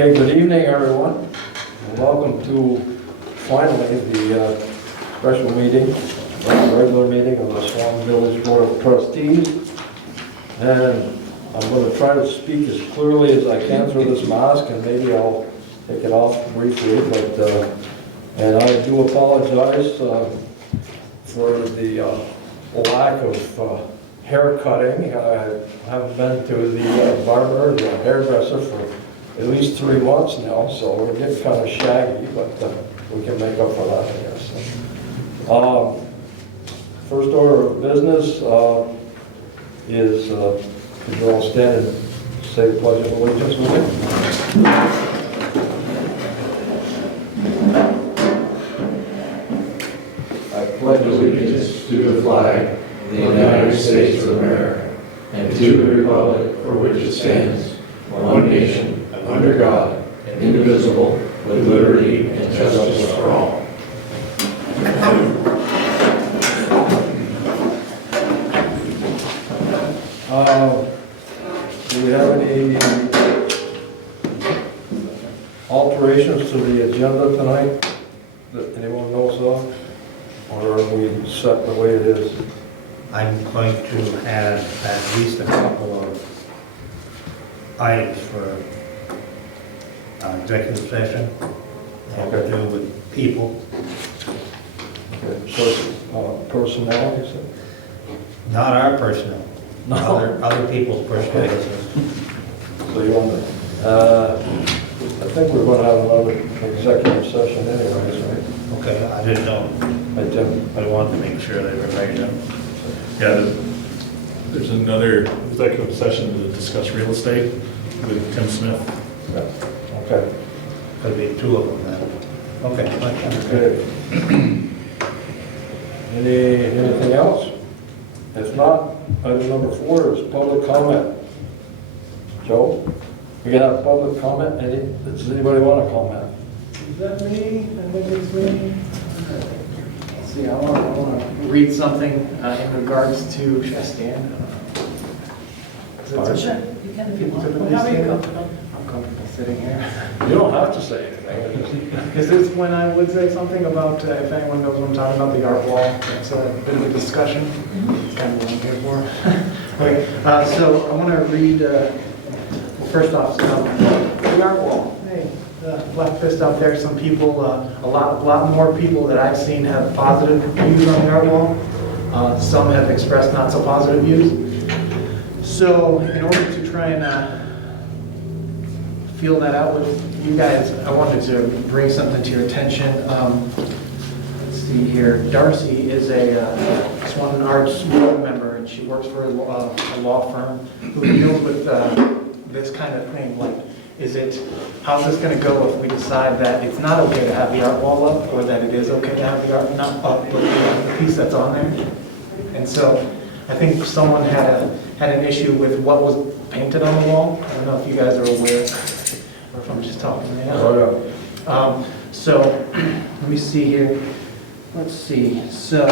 Okay, good evening, everyone. And welcome to, finally, the special meeting, regular meeting of the Swanton Village Board of Trustees. And I'm going to try to speak as clearly as I can through this mask, and maybe I'll take it off briefly. And I do apologize for the lack of hair cutting. I haven't been to the barber, the hairdresser, for at least 3 months now, so we're getting kind of shaggy, but we can make up for that, I guess. First order of business is, could you all stand and say the Pledge of Allegiance with me? I pledge allegiance to the flag of the United States of America and to the republic for which it stands, one nation, under God, indivisible, with liberty and justice for all. Do we have any alterations to the agenda tonight that anyone knows of? Or are we set the way it is? I'm going to have at least a couple of items for executive session. Have to do with people. Okay, personnel, you said? Not our personnel. No. Other people's personnel. Okay. So you want to, I think we're going to have another executive session anyways, right? Okay, I didn't know. I didn't. I wanted to make sure they were ready to. Yeah, there's another executive session to discuss real estate with Tim Smith. Yeah. Okay. Could be 2 of them then. Okay. Okay. Anything else? If not, item number 4 is public comment. Joe, we got a public comment. Does anybody want to comment? Is that me? I think it's me. Let's see, I want to read something in regards to Chastain. You can if you want. I'm comfortable sitting here. You don't have to say anything. Is this when I would say something about, if anyone knows what I'm talking about, the art wall? It's a bit of a discussion. It's kind of what I'm here for. Okay, so I want to read, well, first off, the art wall. Hey, Black Fist out there, some people, a lot more people that I've seen have positive views on the art wall. Some have expressed not so positive views. So in order to try and feel that out with you guys, I wanted to bring something to your attention. Let's see here. Darcy is a Swanton Arts board member, and she works for a law firm who deals with this kind of thing. Like, how's this going to go if we decide that it's not okay to have the art wall up, or that it is okay to have the art not up, but the piece that's on there? And so I think someone had an issue with what was painted on the wall. I don't know if you guys are aware, or if I'm just talking right now. So let me see here. Let's see. So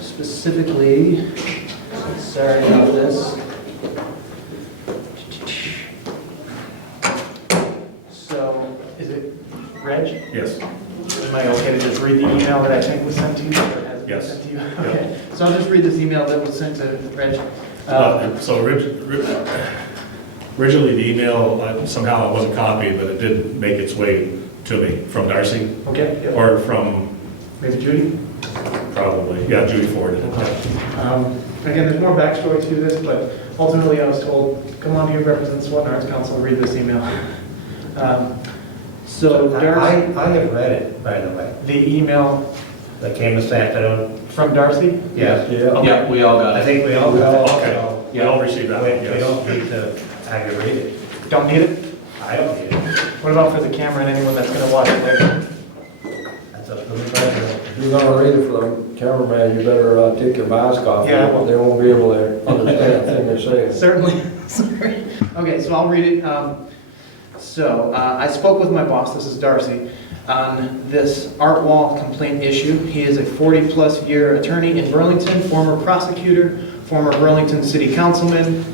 specifically, sorry about this. So is it Reg? Yes. Am I okay to just read the email that I think was sent to you? Or has been Yes. sent to you? Okay. So I'll just read this email that was sent to Reg. So originally the email, somehow it wasn't copied, but it did make its way to me from Darcy, Okay. Yep. or from, Maybe Judy? probably, yeah, Judy forwarded it. Again, there's more backstory to this, but ultimately I was told, come on here, represent the Swanton Arts Council, read this email. So Darcy, I have read it, by the way. the email That came this afternoon. from Darcy? Yes. Yeah, we all got I it. think we all got it. Okay, we all received that, We yes. don't need to aggravate it. Don't need it? I don't need it. What about for the camera and anyone that's going to watch it later? That's up to the president. If you're going to read it for the cameraman, you better take your mask off. Yeah. They won't be able to understand a thing you're saying. Certainly. Sorry. Okay, so I'll read it. I spoke with my boss, this is Darcy, on this art wall complaint issue. He is a 40-plus year attorney in Burlington, former prosecutor, former Burlington city councilman,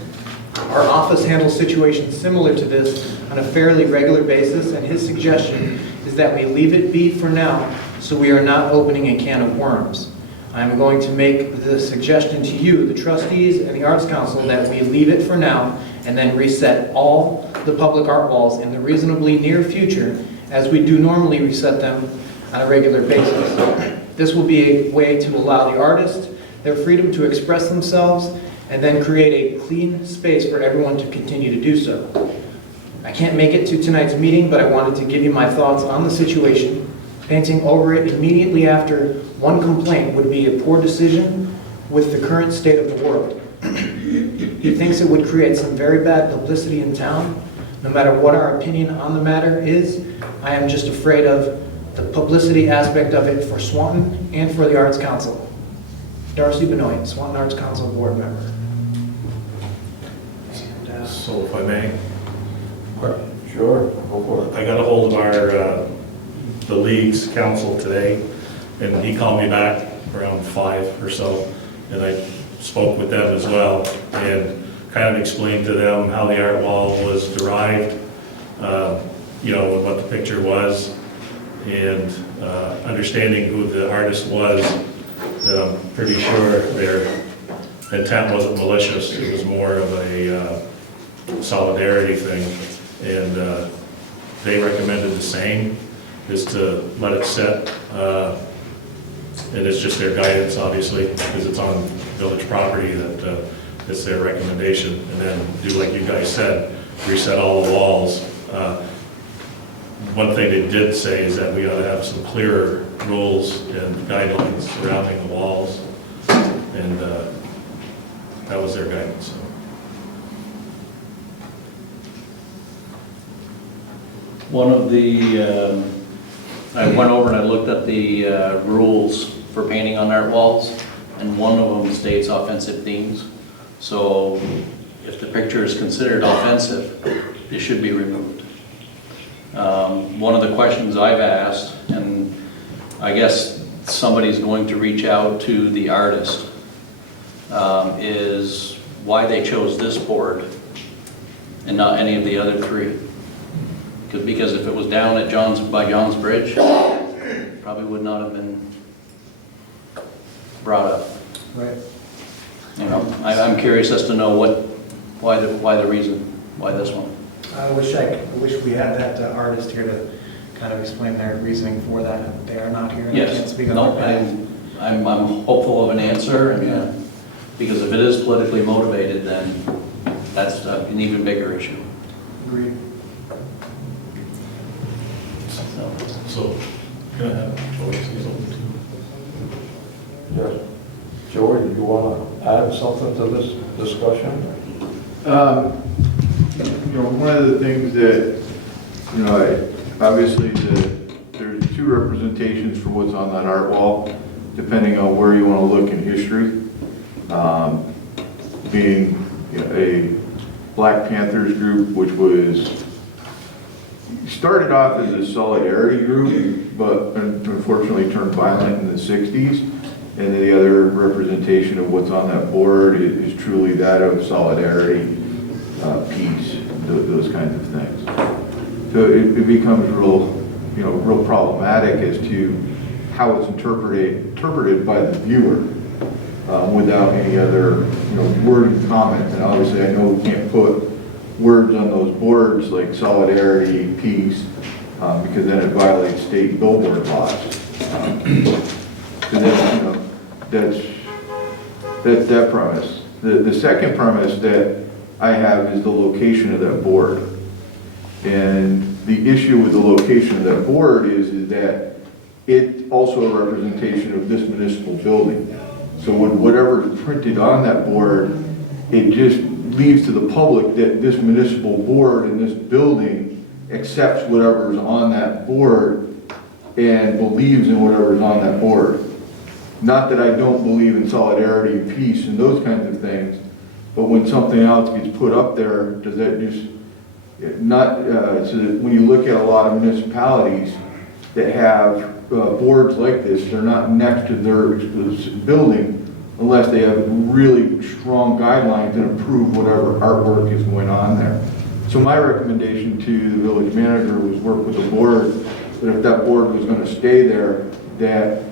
Our office handles situations similar to this on a fairly regular basis, and his suggestion is that we leave it be for now so we are not opening a can of worms. I'm going to make the suggestion to you, the trustees and the Arts Council, that we leave it for now and then reset all the public art walls in the reasonably near future as we do normally reset them on a regular basis. This will be a way to allow the artists their freedom to express themselves and then create a clean space for everyone to continue to do so. I can't make it to tonight's meeting, but I wanted to give you my thoughts on the situation. Painting over it immediately after one complaint would be a poor decision with the current state of the world. He thinks it would create some very bad publicity in town. No matter what our opinion on the matter is, I am just afraid of the publicity aspect of it for Swanton and for the Arts Council. Darcy Benoit, Swanton Arts Council Board Member. So if I may, Sure, go for it. I got a hold of the league's council today, and he called me back around 5 or so, and I spoke with them as well, and kind of explained to them how the art wall was derived, you know, what the picture was, and understanding who the artist was, that I'm pretty sure their intent wasn't malicious. It was more of a solidarity thing, and they recommended the same, is to let it set, and it's just their guidance, obviously, because it's on village property, that it's their recommendation, and then do like you guys said, reset all the walls. One thing they did say is that we ought to have some clearer rules and guidelines surrounding the walls, and that was their guidance. So. One of the, I went over and I looked at the rules for painting on art walls, and one of them states offensive themes. So if the picture is considered offensive, it should be removed. One of the questions I've asked, and I guess somebody's going to reach out to the artist, is why they chose this board and not any of the other three. Because if it was down at by John's Bridge, it probably would not have been brought up. Right. You know, I'm curious as to know why the reason, why this one. I wish we had that artist here to kind of explain their reasoning for that. They are not here, and I can't Yes, speak on no, their behalf. I'm hopeful of an answer, and because if it is politically motivated, then that's an even bigger issue. Agreed. So, can I have George say something too? Yes. George, do you want to add something to this discussion? You know, one of the things that, you know, obviously there's two representations for what's on that art wall, depending on where you want to look in history. Being, you know, a Black Panthers group, which was started off as a solidarity group, but unfortunately turned violent in the 60s. And the other representation of what's on that board is truly that of solidarity, peace, those kinds of things. So it becomes real problematic as to how it's interpreted by the viewer without any other, word and comment. And obviously, I know we can't put words on those boards like solidarity, peace, because then it violates state billboard laws. So that's that premise. The second premise that I have is the location of that board. And the issue with the location of that board is that it's also a representation of this municipal building. So with whatever's printed on that board, it just leaves to the public that this municipal board and this building accepts whatever's on that board and believes in whatever's on that board. Not that I don't believe in solidarity, peace, and those kinds of things, but when something else gets put up there, does that just not, so that when you look at a lot of municipalities that have boards like this, they're not next to their building, unless they have really strong guidelines and approve whatever artwork is going on there. So my recommendation to the village manager was work with the board, that if that board was going to stay there, that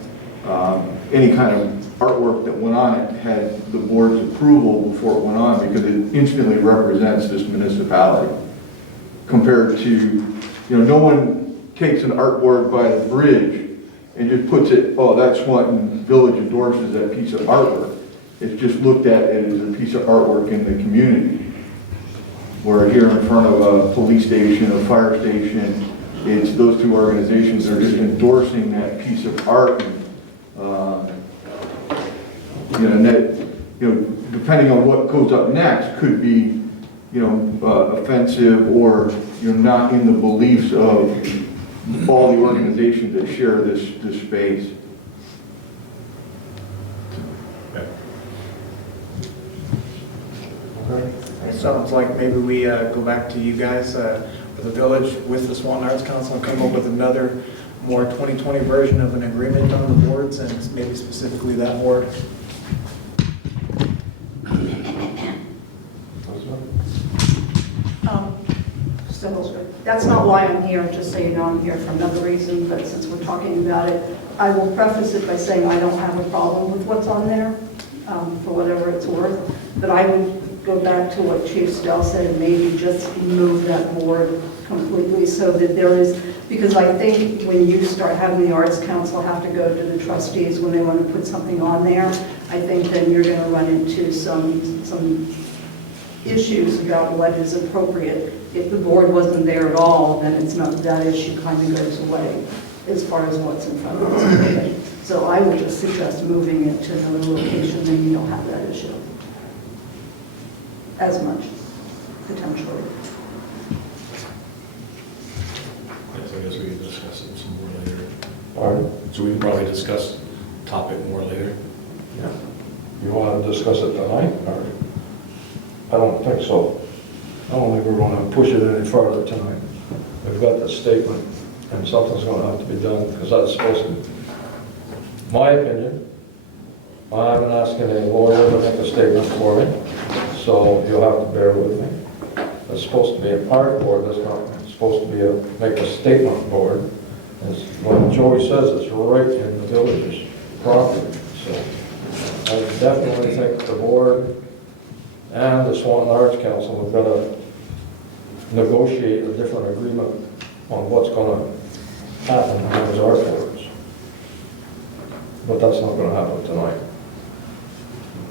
any kind of artwork that went on it had the board's approval before it went on, because it instantly represents this municipality. Compared to, no one takes an artboard by the bridge and just puts it, oh, that's Swanton Village endorses that piece of artwork. It's just looked at as a piece of artwork in the community. Where here in front of a police station, a fire station, it's those two organizations that are just endorsing that piece of art. And that, depending on what goes up next, could be, offensive or, not in the beliefs of all the organizations that share this space. Okay. It sounds like maybe we go back to you guys, or the village with the Swanton Arts Council, and come up with another more 2020 version of an agreement on the boards, and maybe specifically that board. That's not why I'm here, just so you know I'm here for another reason, but since we're talking about it, I will preface it by saying I don't have a problem with what's on there, for whatever it's worth, but I would go back to what Chief Stell said, and maybe just move that board completely so that there is, because I think when you start having the Arts Council have to go to the trustees when they want to put something on there, I think then you're going to run into some issues about what is appropriate. If the board wasn't there at all, then it's not, that issue kind of goes away as far as what's in front of us. So I would just suggest moving it to another location, then you don't have that issue as much, potentially. Yes, I guess we can discuss it some more later. All right. So we can probably discuss the topic more later. Yeah. You want to discuss it tonight, or? I don't think so. I don't think we're going to push it any further tonight. We've got the statement, and something's going to have to be done, because that's supposed to, my opinion, I haven't asked any lawyer to make a statement for me, so you'll have to bear with me. It's supposed to be an art board, that's not supposed to be make a statement board. It's, when Joey says it's right in the village's property, so I definitely think the board and the Swanton Arts Council have got to negotiate a different agreement on what's going to happen in those artworks. But that's not going to happen tonight.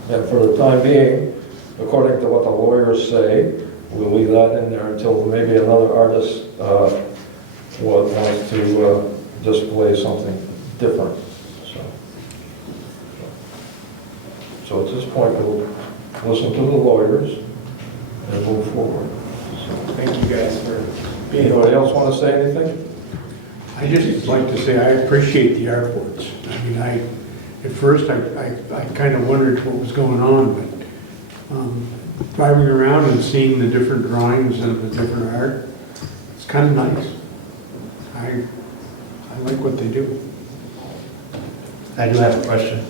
And for the time being, according to what the lawyers say, we'll leave that in there until maybe another artist wants to display something different. So at this point, we'll listen to the lawyers and move forward. Thank you guys for being Anybody here. else want to say anything? I just like to say I appreciate the artboards. I mean, at first I kind of wondered what was going on, but driving around and seeing the different drawings of the different art, it's kind of nice. I like what they do. I do have a question.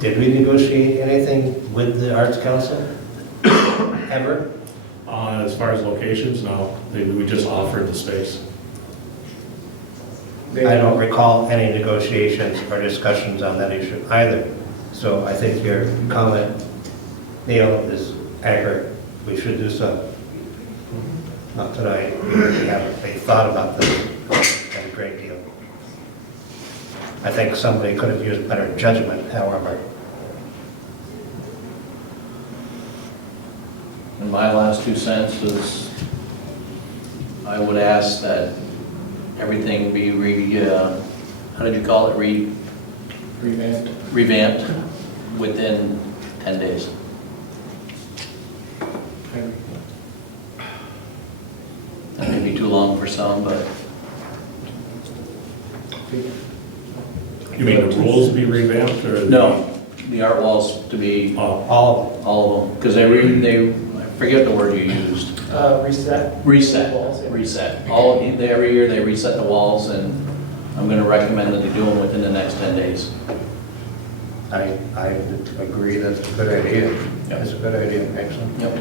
Did we negotiate anything with the Arts Council? Ever? As far as locations, no. We just offered the space. I don't recall any negotiations or discussions on that issue either. So I think your comment, Neil, is accurate. We should do so. Not tonight. We have a thought about this a great deal. I think somebody could have used better judgment, however. And my last 2 cents is, I would ask that everything be how did you call it, revamped within 10 days. That may be too long for some, but You mean the rules be revamped, or? no, the art walls to be, All all of them, because they, I forget the word you used. Reset. Walls, yeah. Reset. Every year they reset the walls, and I'm going to recommend that they do them within the next 10 days. I agree that's a good idea. That's a good idea, excellent. Yep.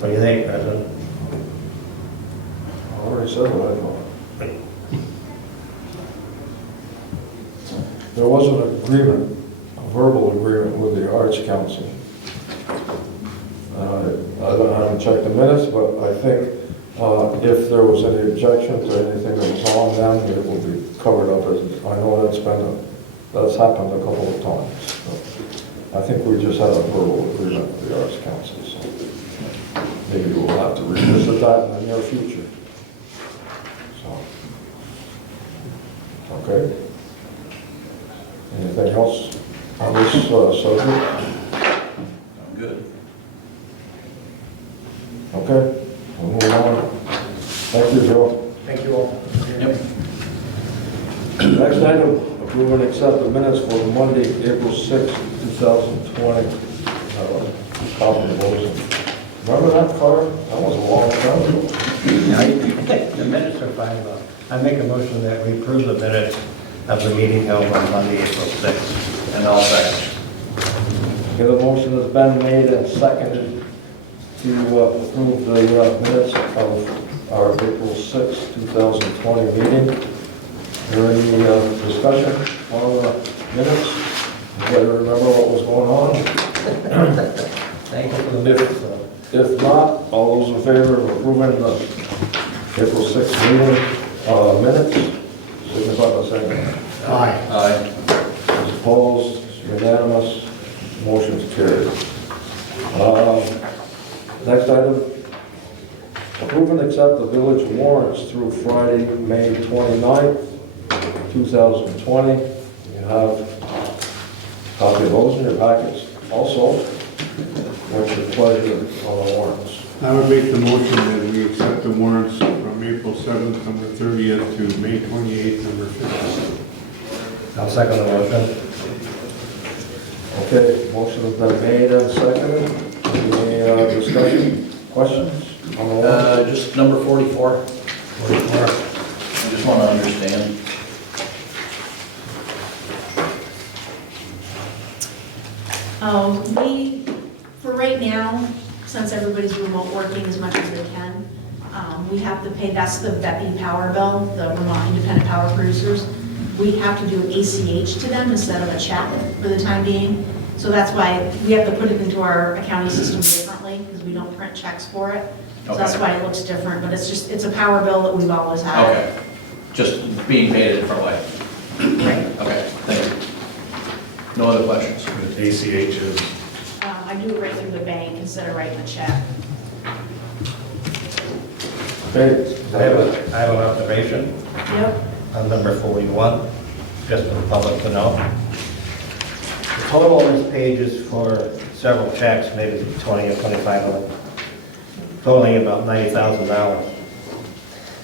What do you think, President? I already said what I thought. There was an agreement, a verbal agreement with the Arts Council. I haven't checked the minutes, but I think if there was any objections or anything that was on them, it will be covered up. I know that's happened a couple of times. So I think we just had a verbal agreement with the Arts Council, so maybe we'll have to revisit that in the near future. So, okay. Anything else on this subject? I'm good. Okay, we'll move on. Thank you, Joe. Thank you all. Yep. Next item, approve and accept the minutes for Monday, April 6, 2020. Copy of those. Remember that far? That was a long time ago. The minutes are fine, though. I make a motion that we approve the minutes of the meeting held on Monday, April 6th. And I'll second. Okay, the motion has been made and seconded to approve the minutes of our April 6, 2020 meeting. Is there any discussion on the minutes? Anybody remember what was going on? Thank you for the minutes. If not, all those in favor of approving the April 6 meeting minutes, signify by saying Aye. Aye. aye. Those opposed, unanimous, motion's carried. Next item, approve and accept the village warrants through Friday, May 29th, 2020. You have a copy of those in your packets. Also, what's your pleasure on the warrants? I would make the motion that we accept the warrants from April 7th, number 30th, to May 28th, number 50th. I'll second the motion. Okay, motion has been made and seconded. Any discussion, questions on the warrants? Just number 44. 44. I just want to understand. For right now, since everybody's remote working as much as they can, we have to pay, that's the VEPI power bill, the Vermont Independent Power Producers. We have to do ACH to them instead of a check for the time being. So that's why we have to put it into our accounting system differently, because we don't print checks for it. So that's Okay. why it looks different, but it's a power bill that we've always had. Okay. Just being paid a different way. Right. Okay, thank you. No other questions? ACH is, I do it right through the bank instead of writing a check. Okay, I have an observation Yep. on number 41, just for the public to know. The total on this page is for several checks, maybe 20 or 25 of them, totaling about $90,000.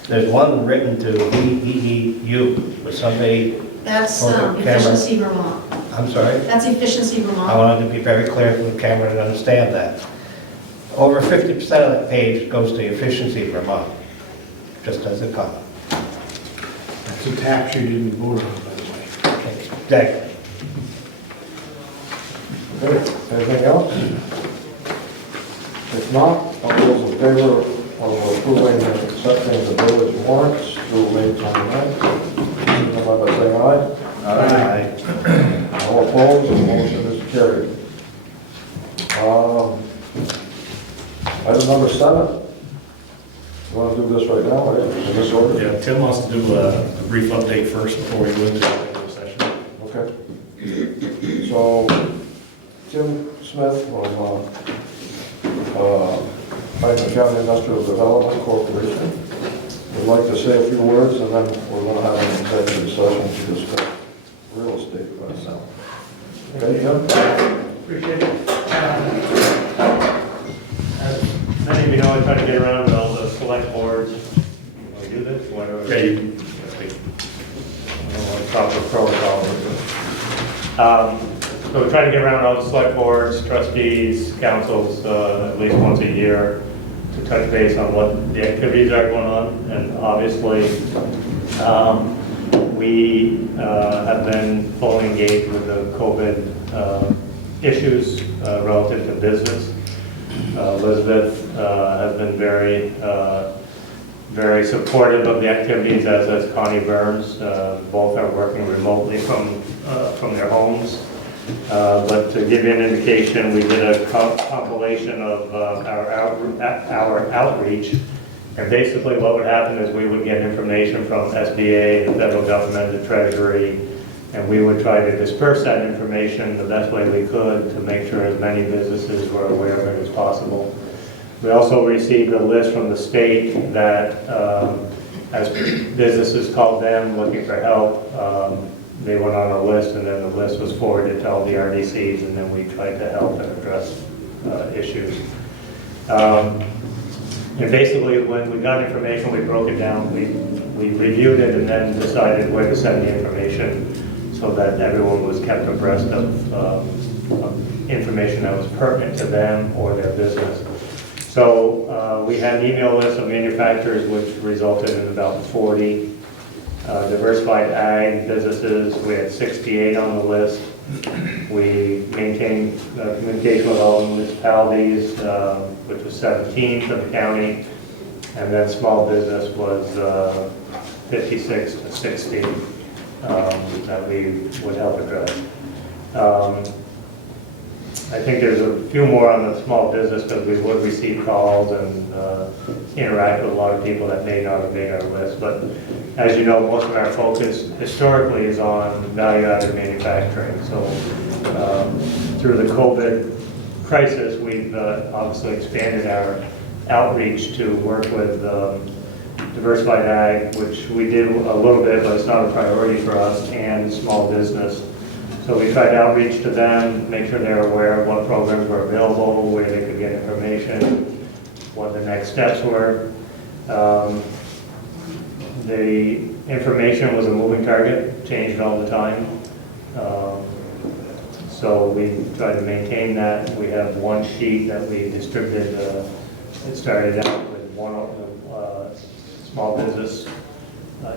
There's one written to VEEU, but somebody, That's For the camera. Efficiency Vermont. I'm sorry? That's Efficiency Vermont. I wanted to be very clear for the camera to understand that. Over 50% of that page goes to Efficiency Vermont, just as a comment. That's a tax you didn't vote on, by the way. Exactly. okay, anything else? If not, all those in favor of approving and accepting the village warrants through May 29th, signify by saying aye. Aye. All opposed, the motion is carried. Item number 7. You want to do this right now, right? In this order? yeah, Tim wants to do a brief update first before we go into the executive session. Okay. So, Tim Smith from Franklin County Industrial Development Corporation would like to say a few words, and then we're going to have an executive session to discuss real estate right now. Okay, Tim? Appreciate it. As many of you know, I try to get around to all the select boards. When we do this, whatever. Yeah, you, I think. I don't want to talk with protocol. So we try to get around all the select boards, trustees, councils, at least once a year to touch base on what the activities are going on. And obviously, We have been fully engaged with the COVID issues relative to business. Elizabeth has been very, very supportive of the activities, as has Connie Burns. Both are working remotely from their homes. But to give you an indication, we did a compilation of our outreach. And basically what would happen is we would get information from SBA, the federal government, the Treasury, and we would try to disperse that information the best way we could to make sure as many businesses were aware of it as possible. We also received a list from the state that as businesses called them looking for help, they went on a list, and then the list was forwarded to all the RDCs, and then we tried to help and address issues. And basically, when we got information, we broke it down, we reviewed it, and then decided where to send the information so that everyone was kept abreast of information that was pertinent to them or their business. So we had an email list of manufacturers, which resulted in about 40 diversified ag businesses. We had 68 on the list. We maintained communication with all the municipalities, which was 17 for the county, and then small business was 56 to 60 that we would help address. I think there's a few more on the small business because we would receive calls and interact with a lot of people that may not have made our list. But as you know, most of our focus historically is on value-added manufacturing. So through the COVID crisis, we've obviously expanded our outreach to work with diversified ag, which we did a little bit, but it's not a priority for us, and small business. So we tried outreach to them, make sure they're aware of what programs were available, where they could get information, what the next steps were. The information was a moving target, changed all the time. So we tried to maintain that. We have one sheet that we distributed. It started out with one small business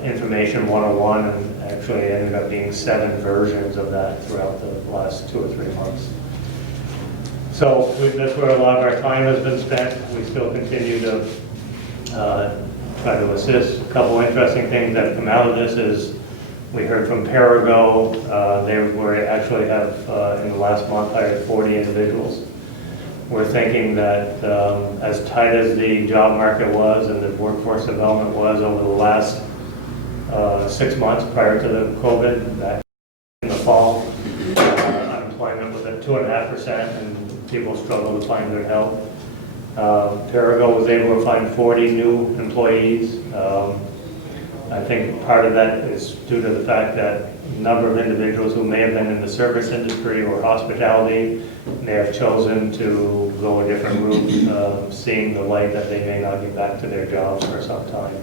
information 101, and actually ended up being 7 versions of that throughout the last 2 or 3 months. So that's where a lot of our time has been spent. We still continue to try to assist. A couple interesting things that have come out of this is we heard from Perigo. They actually have, in the last month, hired 40 individuals. We're thinking that as tight as the job market was and the workforce development was over the last 6 months prior to the COVID, back in the fall, unemployment was at 2.5%, and people struggle to find good help. Perigo was able to find 40 new employees. I think part of that is due to the fact that a number of individuals who may have been in the service industry or hospitality may have chosen to go a different route, seeing the light that they may not get back to their jobs for some time.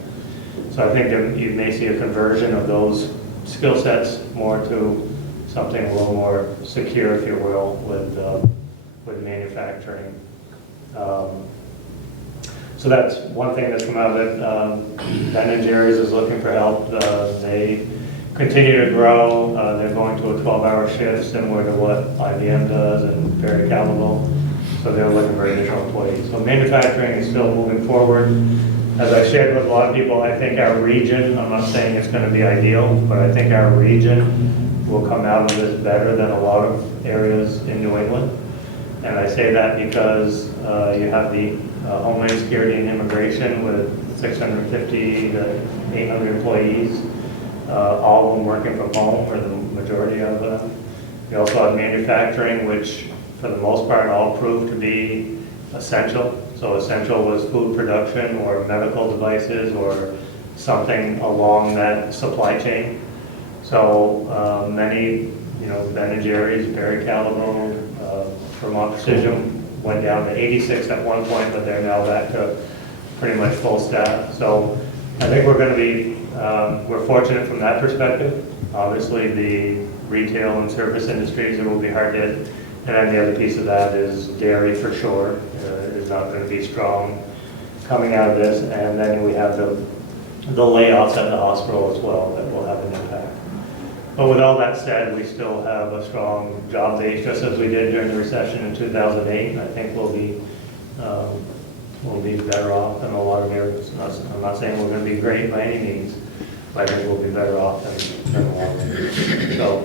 So I think that you may see a conversion of those skill sets more to something a little more secure, if you will, with manufacturing. So that's one thing that's come out of it. Ben & Jerry's is looking for help. They continue to grow. They're going to a 12-hour shift, similar to what IBM does and Perry Capital. So they're looking for additional employees. So manufacturing is still moving forward. As I shared with a lot of people, I think our region, I'm not saying it's going to be ideal, but I think our region will come out of this better than a lot of areas in New England. And I say that because you have the Homeland Security and Immigration with 650 to 800 employees, all of them working from home, or the majority of them. You also have manufacturing, which for the most part all proved to be essential. So essential was food production or medical devices or something along that supply chain. So many, Ben & Jerry's, Perry Capital, Vermont Precision went down to 86 at one point, but they're now back to pretty much full staff. So I think we're going to be, we're fortunate from that perspective. Obviously the retail and service industries, it will be hard hit. And then the other piece of that is dairy for sure, is not going to be strong coming out of this. And then we have the the layoffs at the hospital as well that will have an impact. But with all that said, we still have a strong job base, just as we did during the recession in 2008. I think we'll be better off in a lot of areas. I'm not saying we're going to be great by any means, but I think we'll be better off than a lot. So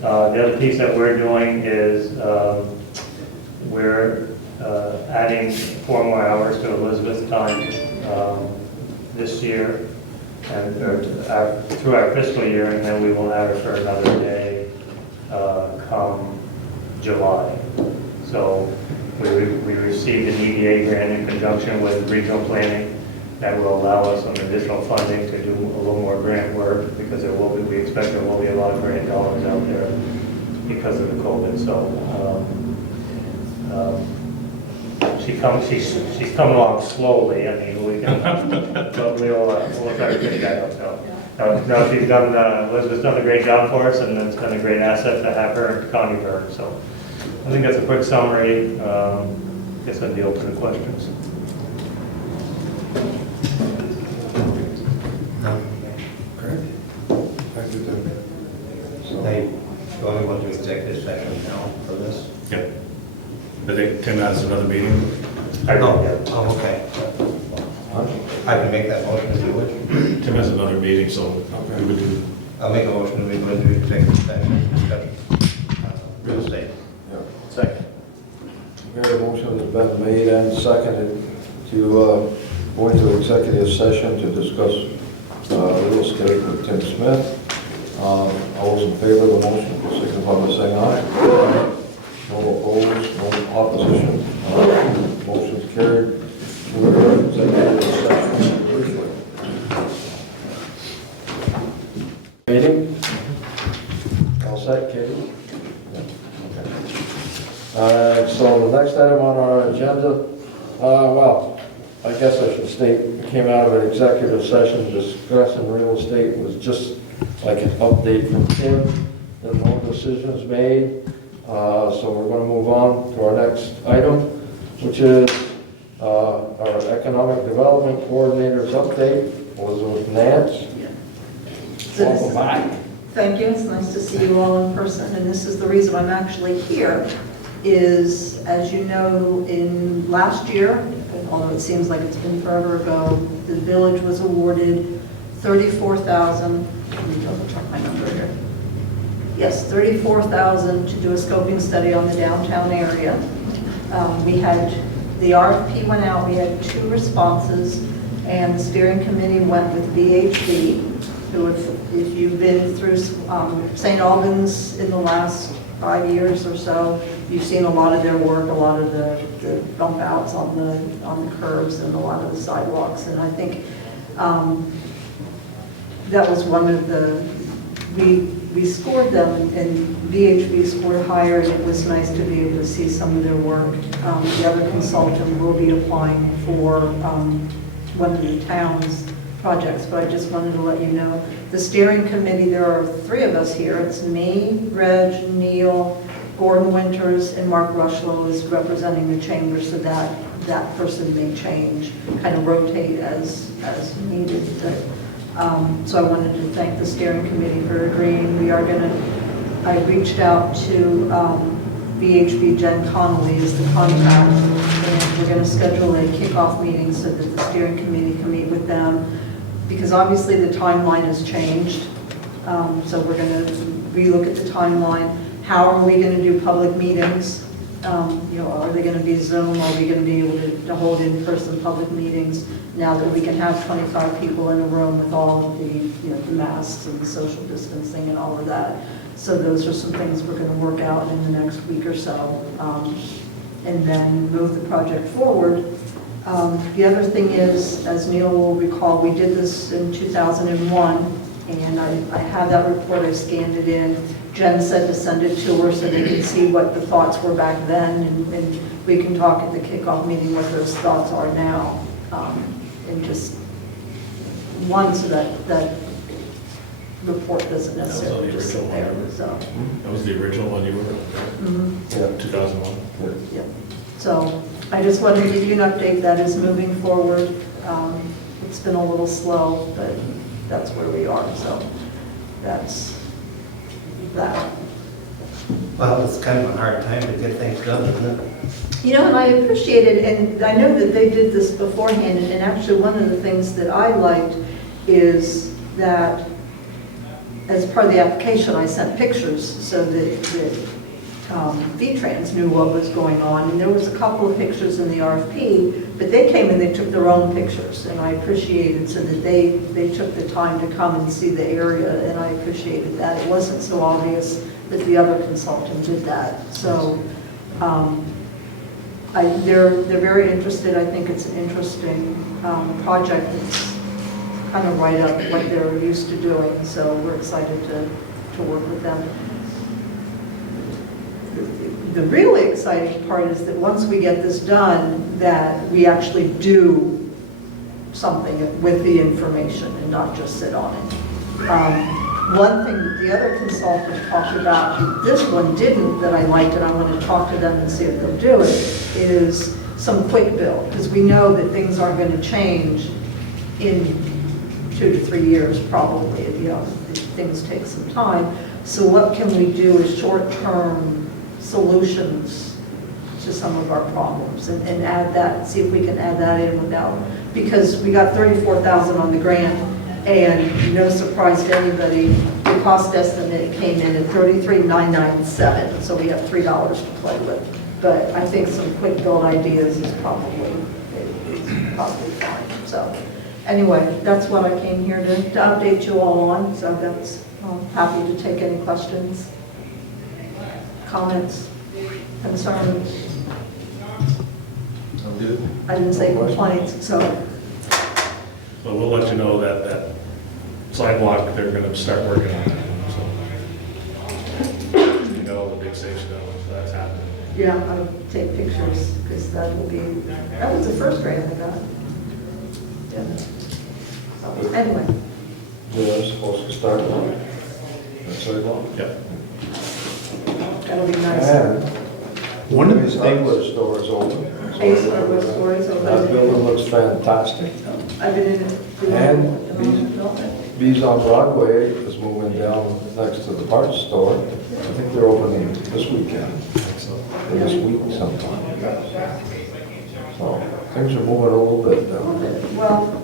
the other piece that we're doing is we're adding 4 more hours to Elizabeth's time this year, and through our fiscal year, and then we will add her for another day come July. So we received an EDA grant in conjunction with regional planning that will allow us some additional funding to do a little more grant work, because we expect there will be a lot of grant dollars out there because of the COVID. So she's coming along slowly. I mean, we can, but we'll try to get that up. No, Elizabeth's done a great job for us, and it's been a great asset to have her in Connie Burn. So I think that's a quick summary. Guess I'd be open to questions. Great. Thank you, Tim. So, They going to go to executive session now for this? Yep. I think Tim has another meeting. Oh, okay. I can make that motion if you wish. Tim has another meeting, so we would do. I'll make a motion to go into executive session, discussion, real estate. yeah. Second. Okay, a motion has been made and seconded to go into executive session to discuss real estate with Tim Smith. All those in favor of the motion, signify by saying aye. No opposed, no opposition. Motion's carried. We're in executive session briefly. Meeting? All set, Katie? So the next item on our agenda, well, I guess I should state, we came out of an executive session discussing real estate. It was just like an update from Tim. There were no decisions made. So we're going to move on to our next item, which is our Economic Development Coordinator's update. Elizabeth Nance. Welcome back. Thank you, it's nice to see you all in person, and this is the reason I'm actually here, is, as you know, in last year, although it seems like it's been forever ago, the village was awarded $34,000, let me double check my number here. Yes, $34,000 to do a scoping study on the downtown area. The RFP went out, we had 2 responses, and the steering committee went with VHB, who, if you've been through St. Albans in the last 5 years or so, you've seen a lot of their work, a lot of the bump outs on the curbs and a lot of the sidewalks, and I think that was one of the, we scored them, and VHB scored higher, and it was nice to be able to see some of their work. The other consultant will be applying for one of the town's projects, but I just wanted to let you know. The steering committee, there are 3 of us here. It's me, Reg, Neil, Gordon Winters, and Mark Rushlow is representing the chamber, so that person may change, kind of rotate as needed. So I wanted to thank the steering committee for agreeing. I reached out to VHB, Jen Connolly is the contact, and we're going to schedule a kickoff meeting so that the steering committee can meet with them, because obviously the timeline has changed. So we're going to relook at the timeline. How are we going to do public meetings? Are they going to be Zoom? Are we going to be able to hold in-person public meetings now that we can have 25 people in a room with all of the masks and the social distancing and all of that? So those are some things we're going to work out in the next week or so, and then move the project forward. The other thing is, as Neil will recall, we did this in 2001, and I have that report, I scanned it in. Jen said to send it to her so they could see what the thoughts were back then, and we can talk at the kickoff meeting what those thoughts are now, and just so that report doesn't necessarily just sit there. So. That was the original one you were, Yeah. 2001. Yeah. So I just wanted to give you an update that is moving forward. It's It's been a little slow, but that's where we are, so that's that. Well, it's kind of a hard time to get things done, isn't it? You know, and I appreciate it, and I know that they did this beforehand, and actually one of the things that I liked is that as part of the application, I sent pictures so that V-Trans knew what was going on, and there was a couple of pictures in the RFP, but they came and they took their own pictures, and I appreciated so that they took the time to come and see the area, and I appreciated that. It wasn't so obvious that the other consultant did that. So they're very interested. I think it's an interesting project. It's kind of right up what they're used to doing, so we're excited to work with them. The really exciting part is that once we get this done, that we actually do something with the information and not just sit on it. One thing that the other consultant talked about, this one didn't, that I liked, and I want to talk to them and see if they'll do it, is some quick build, because we know that things aren't going to change in 2 to 3 years, probably. You know, things take some time. So what can we do as short-term solutions to some of our problems, and add that, see if we can add that in without, because we got $34,000 on the grant, and no surprise to anybody, the cost estimate came in at $33,997, so we have $3 to play with. But I think some quick build ideas is probably fine. So anyway, that's what I came here to update you all on, so that's, I'm happy to take any questions, comments, concerns. I didn't say complaints, so. But we'll let you know that sidewalk, they're gonna start working on that, so. You got all the big safes now, so that's happening. Yeah, I'll take pictures, because that was the first grant I got. Yeah. So, anyway, They're supposed to start on that sidewalk. Yep. that'll be nice. And One of the Ace things, Hardware store is open. Ace Hardware store is open. That building looks fantastic. I've been in it. And Bees on Broadway is moving down next to the parts store. I think they're opening this weekend, or this week sometime. So things are moving a little bit down. Well,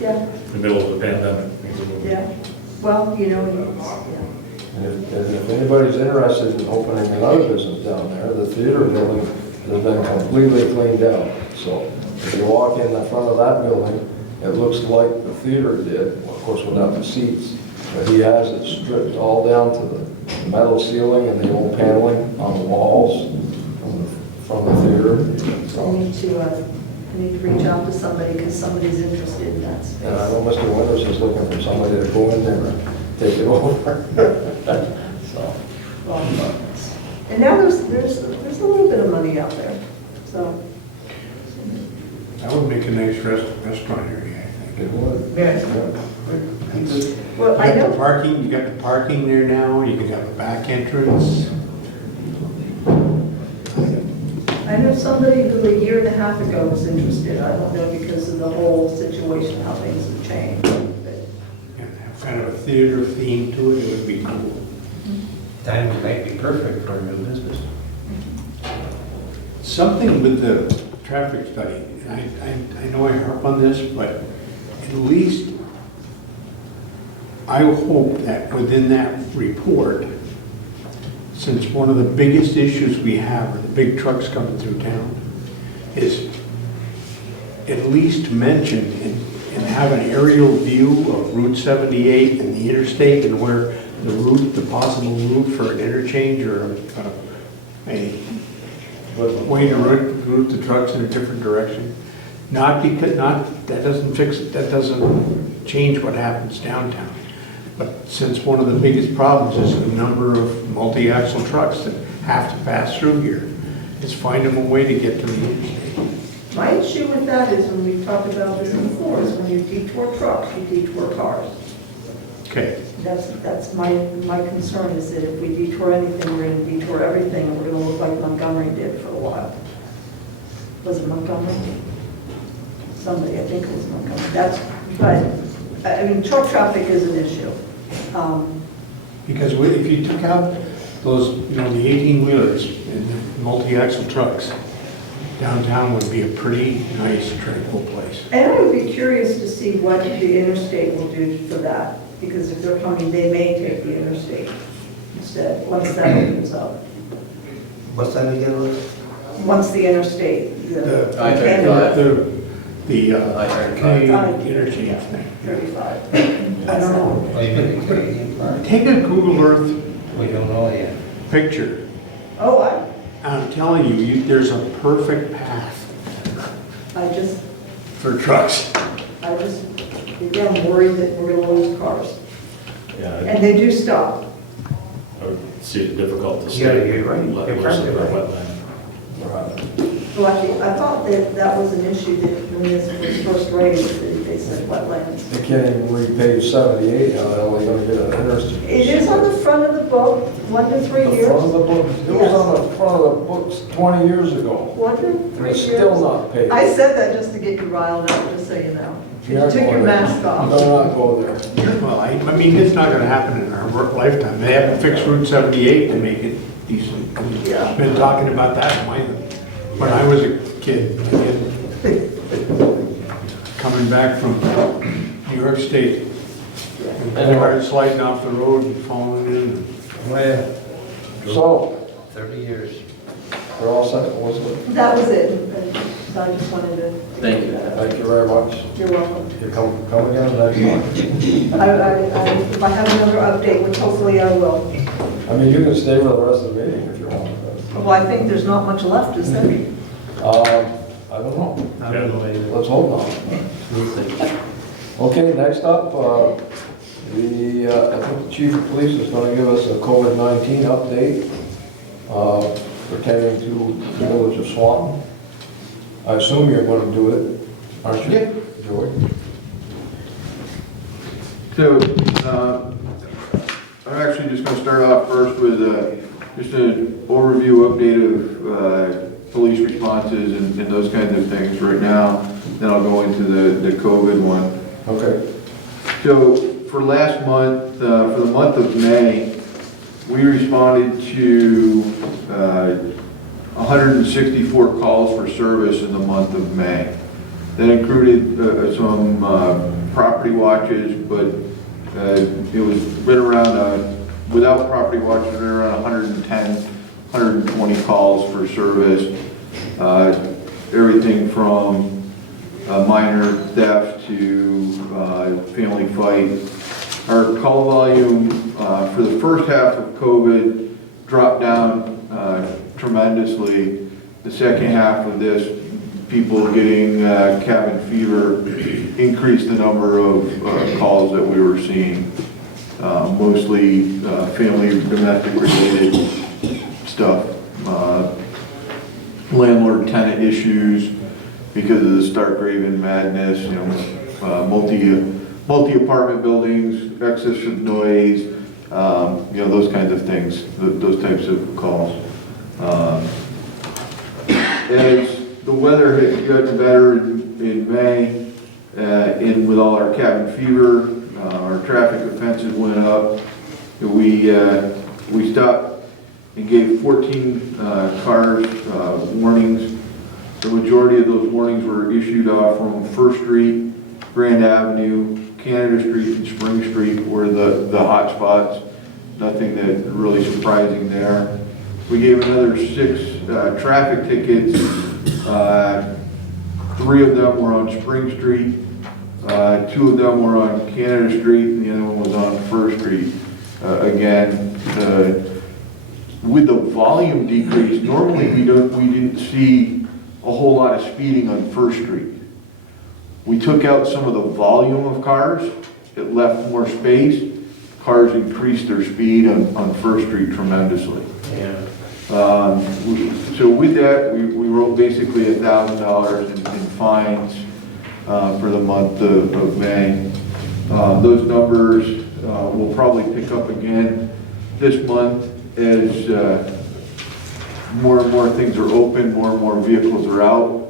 yeah, In the middle of the pandemic. things are moving. yeah. Well, you know, it's, yeah. And if anybody's interested in opening another business down there, the theater building has been completely cleaned out. So if you walk in the front of that building, it looks like the theater did, of course without the seats. But he has it stripped all down to the metal ceiling and the old paneling on the walls from the theater. I So, need to reach out to somebody, because somebody's interested in that space. and I know Mr. Winters is looking for somebody to go in there and take it over. So, Well, and now there's a little bit of money out there, so. that would make a nice restaurant area, I think. it would. Yes. You Well, I got the know, parking, you got the parking there now, you could have a back entrance. I know somebody who a year and a half ago was interested. I don't know because of the whole situation, how things have changed. But And have kind of a theater theme to it, it would be cool. Timing might be perfect for a new business. Something with the traffic study, and I know I harp on this, but at least I hope that within that report, since one of the biggest issues we have are the big trucks coming through town, is at least mention and have an aerial view of Route 78 and the interstate and where the possible route for an interchange or a way to route the trucks in a different direction. That doesn't fix it, that doesn't change what happens downtown. But since one of the biggest problems is the number of multi-axle trucks that have to pass through here, is find them a way to get to the interstate. my issue with that is, when we've talked about this before, is when you detour trucks, you detour cars. Okay, That's my concern, is that if we detour anything, we're going to detour everything, and we're going to look like Montgomery did for a while. Was it Montgomery? somebody, I think it was Montgomery, that's, but, I mean, truck traffic is an issue. Because if you took out those, the 18-wheelers and the multi-axle trucks, downtown would be a pretty nice, tranquil place. And I would be curious to see what the interstate will do for that, because if they're coming, they may take the interstate instead, once that opens up. What's that again, Liz? Once the interstate, the I-35. The I-35. Canadian interchange thing. 35. I don't know. Oh, you mean the Canadian part? Take a Google Earth We don't know yet. picture. Oh, I'm telling you, there's a perfect path I just, for trucks. again, worried that we're gonna lose cars. Yeah, And they do stop. I would see it difficult to see. Yeah, you're right. Let You're most of probably our right. wetland. Well, actually, I thought that was an issue that when this was first raised, that they said wetlands. They can't even read page 78, how the hell are they gonna get an interstate? It is on the front of the book, 1 to 3 The years. front of the book, it was on the front of the books 20 years ago. 1 to 3 And years. it's still not paid. I said that just to get you riled up, just so you know. You You're not took your going there. mask off. Do not go there. Well, I mean, it's not gonna happen in our lifetime. They haven't fixed Route 78 to make it decent. Yeah. Been talking about that when I was a kid. Coming back from New York State. And cars sliding off the road and falling in. Well, So, 30 years. we're all set, wasn't it? That was it. And so I just wanted to. Thank you. Thank you very much. You're welcome. You come again next month. If I have another update, which hopefully I will. I mean, you can stay for the rest of the meeting if you want. Well, I think there's not much left, is there? I don't know. I don't know either. Let's hope not. We'll see. Okay, next up, I think the chief of police is going to give us a COVID-19 update pertaining to the village of Swanton. I assume you're going to do it, aren't you? Yeah. George? So, I'm actually just gonna start off first with, just an overview update of, police responses and those kinds of things right now. Then I'll go into the COVID one. Okay. So, for last month, for the month of May, we responded to, 164 calls for service in the month of May. That included some property watches, but it was right around, without property watches, right around 110, 120 calls for service. Everything from minor theft to family fight. Our call volume for the first half of COVID dropped down tremendously. The second half of this, people getting cabin fever increased the number of calls that we were seeing. Mostly family domestic related stuff. Landlord-tenant issues because of the Stark-Raven madness, multi-apartment buildings, excessive noise, those kinds of things, those types of calls. As the weather had gotten better in May, and with all our cabin fever, our traffic offenses went up. We stopped and gave 14 cars warnings. The majority of those warnings were issued off from First Street, Grand Avenue, Canada Street, and Spring Street were the hot spots. Nothing that really surprising there. We gave another 6 traffic tickets. 3 of them were on Spring Street. 2 of them were on Canada Street, and the other one was on First Street. Again, with the volume decrease, normally we didn't see a whole lot of speeding on First Street. We took out some of the volume of cars. It left more space. Cars increased their speed on First Street tremendously. Yeah. So with that, we wrote basically $1,000 in fines for the month of May. Those numbers will probably pick up again this month as more and more things are open, more and more vehicles are out.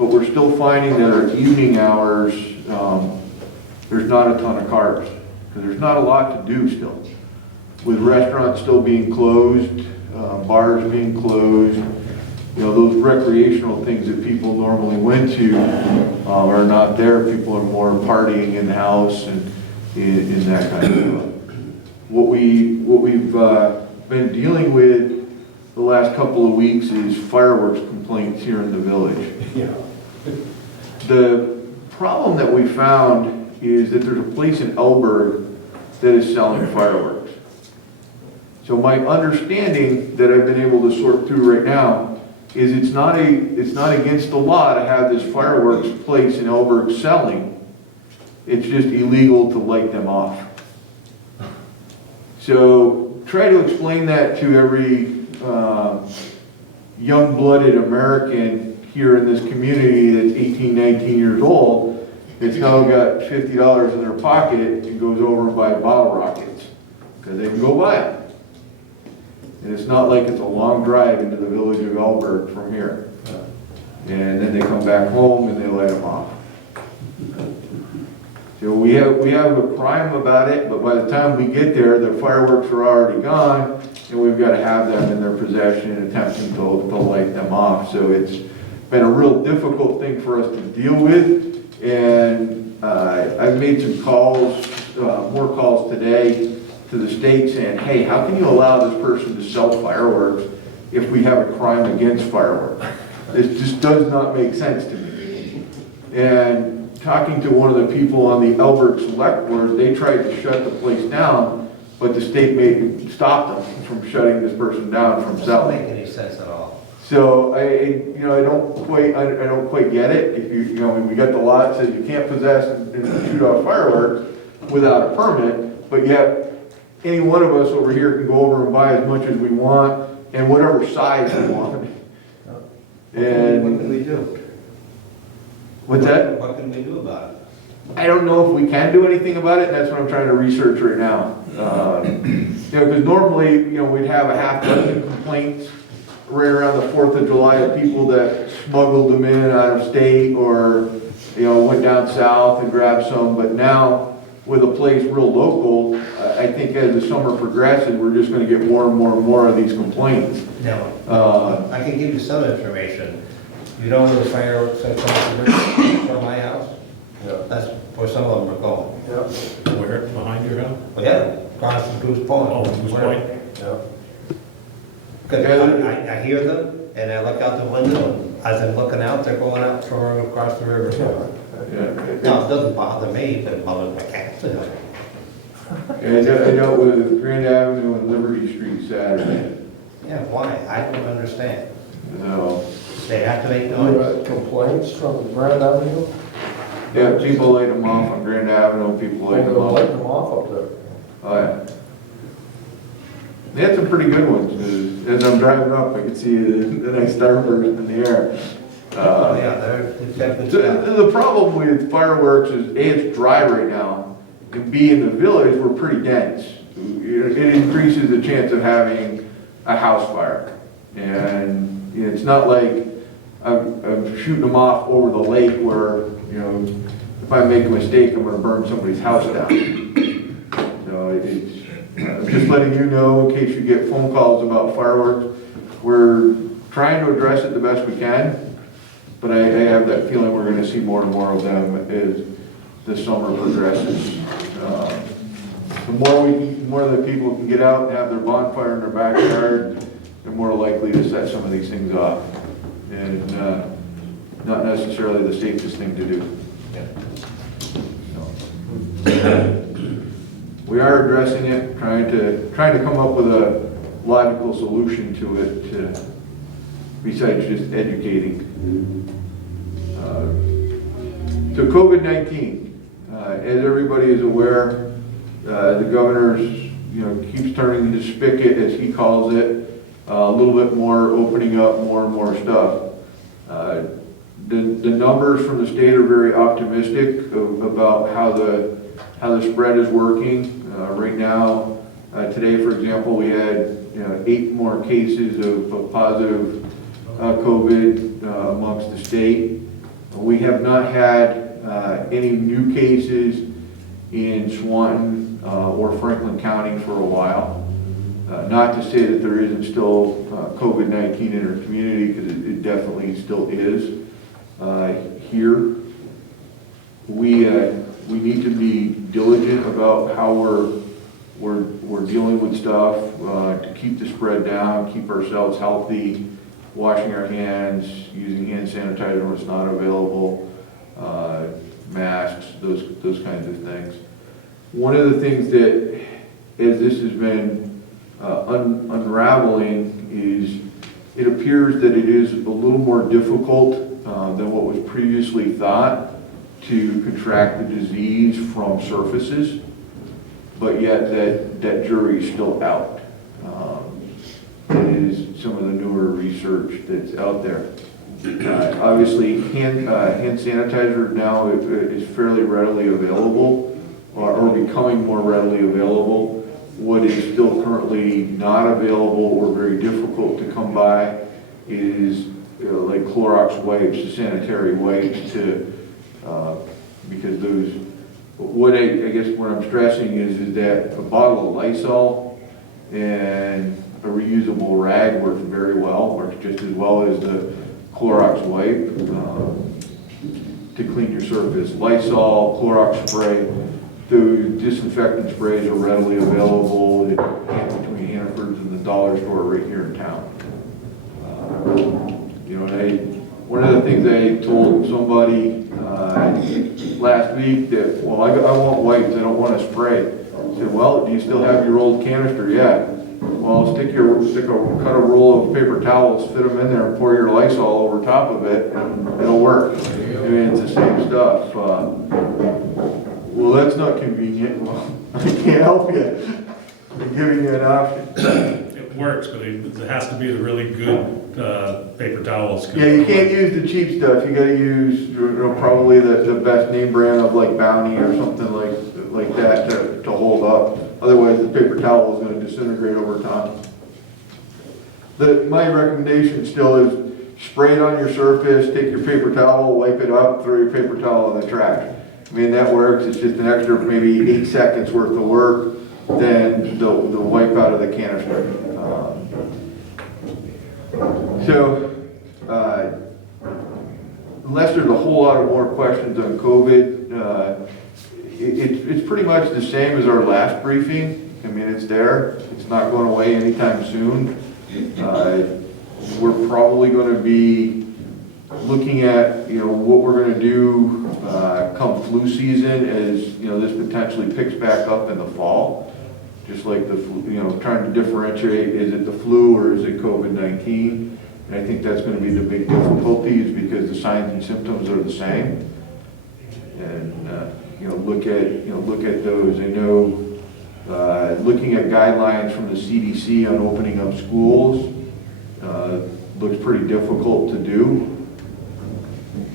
but we're still finding that our evening hours, there's not a ton of cars, because there's not a lot to do still. With restaurants still being closed, bars being closed, you know, those recreational things that people normally went to are not there. People are more partying in the house and in that kind of stuff. What we've been dealing with the last couple of weeks is fireworks complaints here in the village. Yeah. The problem that we found is that there's a place in Elberg that is selling fireworks. So my understanding that I've been able to sort through right now is it's not against the law to have this fireworks place in Elberg selling. It's just illegal to light them off. So try to explain that to every young-blooded American here in this community that's 18, 19 years old, that's now got $50 in their pocket and goes over and buys bottle rockets, because they can go buy them. And it's not like it's a long drive into the village of Elberg from here. And then they come back home and they light them off. So we have a crime about it, but by the time we get there, the fireworks are already gone, and we've got to have them in their possession and attempting to light them off. So it's been a real difficult thing for us to deal with, and I've made some calls, more calls today to the state saying, hey, how can you allow this person to sell fireworks if we have a crime against fireworks? This just does not make sense to me. And talking to one of the people on the Elberg Select Board, they tried to shut the place down, but the state stopped them from shutting this person down from selling. Doesn't make any sense at all. So I don't quite get it. If we got the law that says you can't possess and shoot off fireworks without a permit, but yet any one of us over here can go over and buy as much as we want and whatever size we want. And What can we do? what's that? What can we do about it? I don't know if we can do anything about it, and that's what I'm trying to research right now. Because normally, we'd have a half dozen complaints right around the 4th of July of people that smuggled them in out of state or, went down south and grabbed some. But now, with a place real local, I think as the summer progresses, we're just going to get more and more and more of these complaints. No, I can give you some information. You know where the fireworks are coming from my house? Yeah. That's where some of them are going. Yeah. Where, behind your house? Well, yeah, across from Goose Point. Oh, Goose Point? Yeah. Because I hear them, and I look out the window, and as I'm looking out, they're going out from across the river. No, it doesn't bother me, but it bothers my cats. And I dealt with Grand Avenue and Liberty Street Saturday. Yeah, why? I don't understand. So, They have to make You noise. had complaints from Grand Avenue? yeah, people light them off on Grand Avenue, people light them They're off. lighting them off up there. Oh, yeah. They had some pretty good ones. As I'm driving up, I could see the nice starburst in the air. Oh, yeah, they're definitely. The problem with fireworks is, A, it's dry right now, and B, in the village, we're pretty dense. It increases the chance of having a house fire. And it's not like I'm shooting them off over the lake where, if I make a mistake, I'm gonna burn somebody's house down. So I'm just letting you know, in case you get phone calls about fireworks, we're trying to address it the best we can, but I have that feeling we're gonna see more and more of them as the summer progresses. The more that people can get out and have their bonfire in their backyard, they're more likely to set some of these things off. And not necessarily the safest thing to do. We are addressing it, trying to come up with a logical solution to it, besides just educating. So COVID-19, as everybody is aware, the governor's keeps turning his spigot, as he calls it, a little bit more, opening up more and more stuff. The numbers from the state are very optimistic about how the spread is working. Right now, today, for example, we had 8 more cases of positive COVID amongst the state. We have not had any new cases in Swanton or Franklin County for a while. Not to say that there isn't still COVID-19 in our community, because it definitely still is here. We need to be diligent about how we're dealing with stuff to keep the spread down, keep ourselves healthy, washing our hands, using hand sanitizer when it's not available, masks, those kinds of things. One of the things that, as this has been unraveling, is it appears that it is a little more difficult than what was previously thought to contract the disease from surfaces, but yet that jury is still out. It is some of the newer research that's out there. Obviously, hand sanitizer now is fairly readily available, or becoming more readily available. What is still currently not available or very difficult to come by is like Clorox wipes, sanitary wipes, because those. What I guess what I'm stressing is that a bottle of Lysol and a reusable rag works very well, works just as well as the Clorox wipe to clean your surface. Lysol, Clorox spray, those disinfectant sprays are readily available between Hannaford's and the dollar store right here in town. One of the things I told somebody last week that, well, I want wipes, I don't want a spray. I said, well, do you still have your old canister? Yeah. Well, cut a roll of paper towels, fit them in there, and pour your Lysol over top of it, and it'll work. I mean, it's the same stuff. Well, that's not convenient. Well, I can't help you. I'm giving you an option. It works, but it has to be the really good paper towels. Yeah, you can't use the cheap stuff. You gotta use probably the best name brand of like Bounty or something like that to hold up. Otherwise, the paper towel is going to disintegrate over time. My recommendation still is spray it on your surface, take your paper towel, wipe it up, throw your paper towel in the trash. I mean, that works. It's just an extra maybe 8 seconds worth of work than the wipe out of the canister. Unless there's a whole lot of more questions on COVID, it's pretty much the same as our last briefing. I mean, it's there. It's not going away anytime soon. We're probably going to be looking at, what we're going to do come flu season as, this potentially picks back up in the fall. Just like the flu, trying to differentiate, is it the flu or is it COVID-19? And I think that's going to be the big difficulty, is because the signs and symptoms are the same. And look at those. I know looking at guidelines from the CDC on opening up schools looks pretty difficult to do.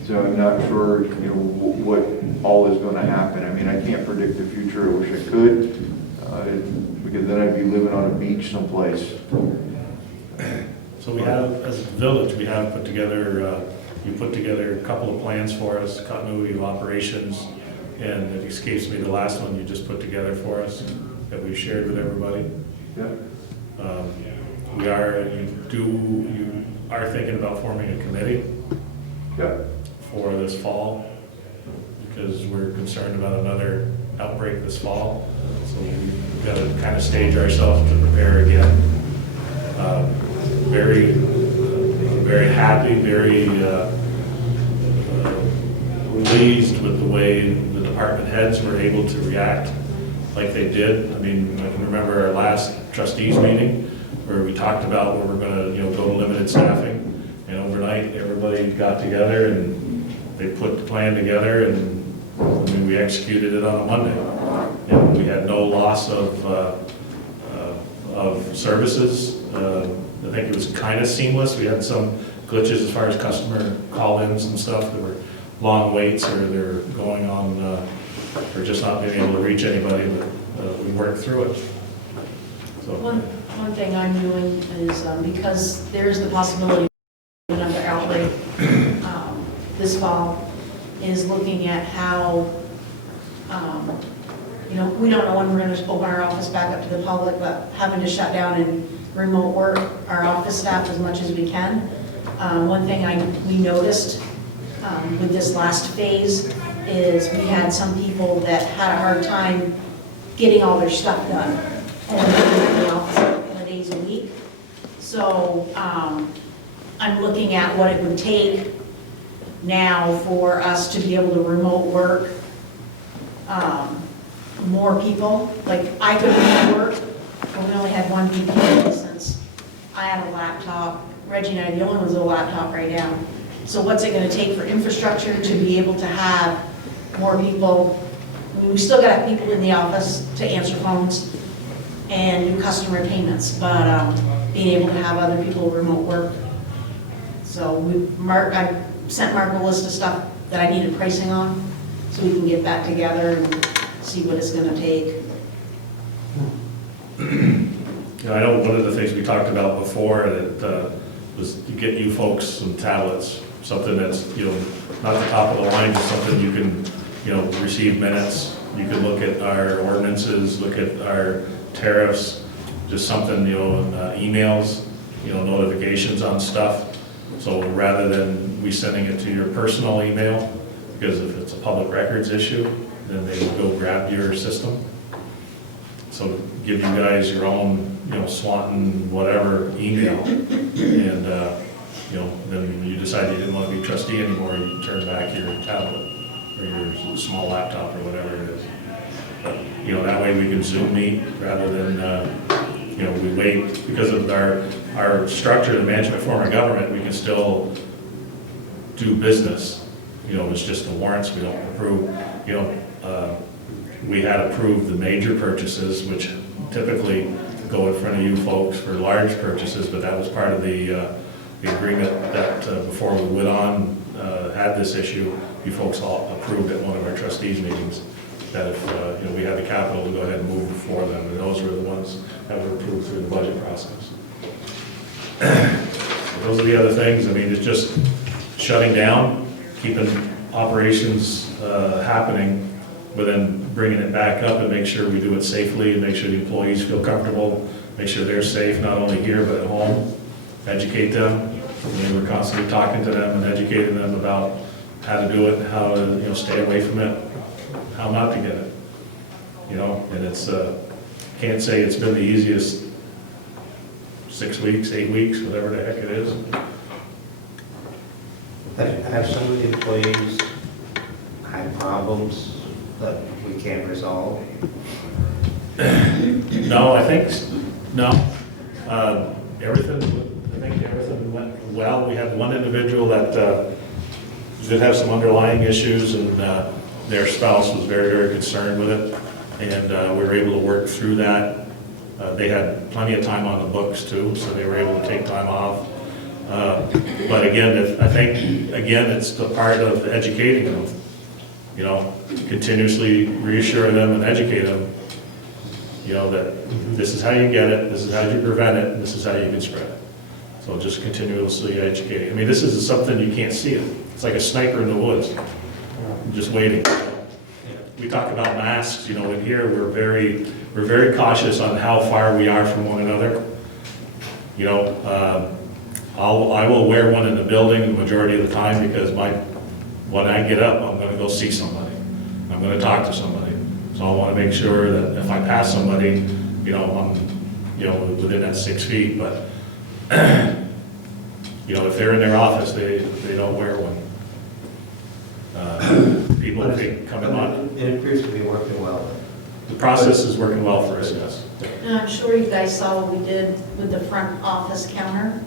So I'm not sure, what all is going to happen. I mean, I can't predict the future. I wish I could, because then I'd be living on a beach someplace. So we have, as a village, we have put together, you put together a couple of plans for us, continuity of operations, and it escapes me the last one you just put together for us that we've shared with everybody. Yeah. You are thinking about forming a committee Yeah. for this fall, because we're concerned about another outbreak this fall. So we've got to kind of stage ourselves to prepare again. Very happy, very pleased with the way the department heads were able to react like they did. I mean, I can remember our last trustees meeting where we talked about where we're going to, go to limited staffing, and overnight everybody got together and they put the plan together, and we executed it on a Monday, and we had no loss of services. I think it was kind of seamless. We had some glitches as far as customer call-ins and stuff. There were long waits, or they're going on, or just not being able to reach anybody, but we worked through it. So. One thing I'm doing is, because there is the possibility of another outbreak, this fall is looking at how, you know, we don't know when we're going to open our office back up to the public, but having to shut down and remote work our office staff as much as we can. One thing we noticed with this last phase is we had some people that had a hard time getting all their stuff done, only being in the office a couple of days a week. So I'm looking at what it would take now for us to be able to remote work more people. Like, I could remote work, but we only had one VP since I had a laptop. Reggie and I are the only ones with a laptop right now. So what's it gonna take for infrastructure to be able to have more people? I mean, we still gotta have people in the office to answer phones and do customer payments, but being able to have other people remote work. So I sent Mark a list of stuff that I needed pricing on, so we can get that together and see what it's gonna take. You know, I know one of the things we talked about before that was to get you folks some tablets, something that's, you know, not the top of the line, just something you can, you know, receive minutes. You can look at our ordinances, look at our tariffs, just something, you know, emails, you know, notifications on stuff. So rather than we sending it to your personal email, because if it's a public records issue, then they will go grab your system. So give you guys your own, you know, Swanton, whatever, email. And, you know, then when you decide you didn't want to be trustee anymore, you turn back your tablet or your small laptop or whatever it is. But, you know, that way we can Zoom meet rather than, you know, we wait. Because of our structure, the management form of government, we can still do business. You know, it's just the warrants we don't approve. You know, we had approved the major purchases, which typically go in front of you folks for large purchases, but that was part of the agreement that before we went on, had this issue, you folks all approved at one of our trustees meetings, that if you know, we had the capital to go ahead and move for them, and those were the ones that were approved through the budget process. Those are the other things. I mean, it's just shutting down, keeping operations happening, but then bringing it back up and make sure we do it safely and make sure the employees feel comfortable, make sure they're safe, not only here but at home, educate them. I mean, we're constantly talking to them and educating them about how to do it, how to, you know, stay away from it, how not to get it. You know, and it's, can't say it's been the easiest 6 weeks, 8 weeks, whatever the heck it is. Have some of the employees had problems that we can't resolve? No, I think, no. I think everything went well. We had one individual that did have some underlying issues, and their spouse was very, very concerned with it, and we were able to work through that. They had plenty of time on the books too, so they were able to take time off. But again, I think, again, it's the part of educating them, you know, continuously reassure them and educate them, you know, that this is how you get it, this is how you prevent it, and this is how you can spread it. So just continuously educate. I mean, this is something you can't see it. It's like a sniper in the woods, just waiting. We talk about masks, you know, in here we're very cautious on how far we are from one another. You know, I will wear one in the building the majority of the time because when I get up, I'm going to go see somebody. I'm going to talk to somebody. So I want to make sure that if I pass somebody, you know, I'm, you know, within that 6 feet. But you know, if they're in their office, they don't wear one. People think coming on. It appears to be working well. The process is working well for us, yes. And I'm sure you guys saw what we did with the front office counter,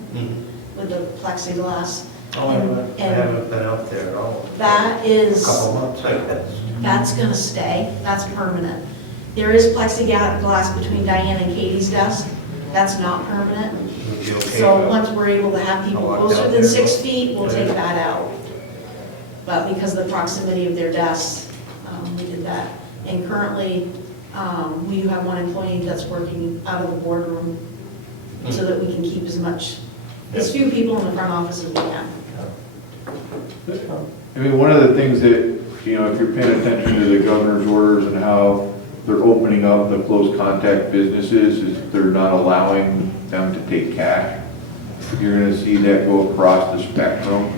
with the plexiglass. Oh, I haven't been out there at all. That is, Couple months, I guess. that's gonna stay, that's permanent. There is plexiglass between Diane and Katie's desk, that's not permanent. Would you okay So with- once we're able to have people I'll walk closer down than there. 6 feet, we'll take that out. But because of the proximity of their desks, we did that. And currently, we do have one employee that's working out of the boardroom so that we can keep as few people in the front office as we can. I mean, one of the things that, if you're paying attention to the governor's orders and how they're opening up the close contact businesses, is they're not allowing them to take cash. You're gonna see that go across the spectrum,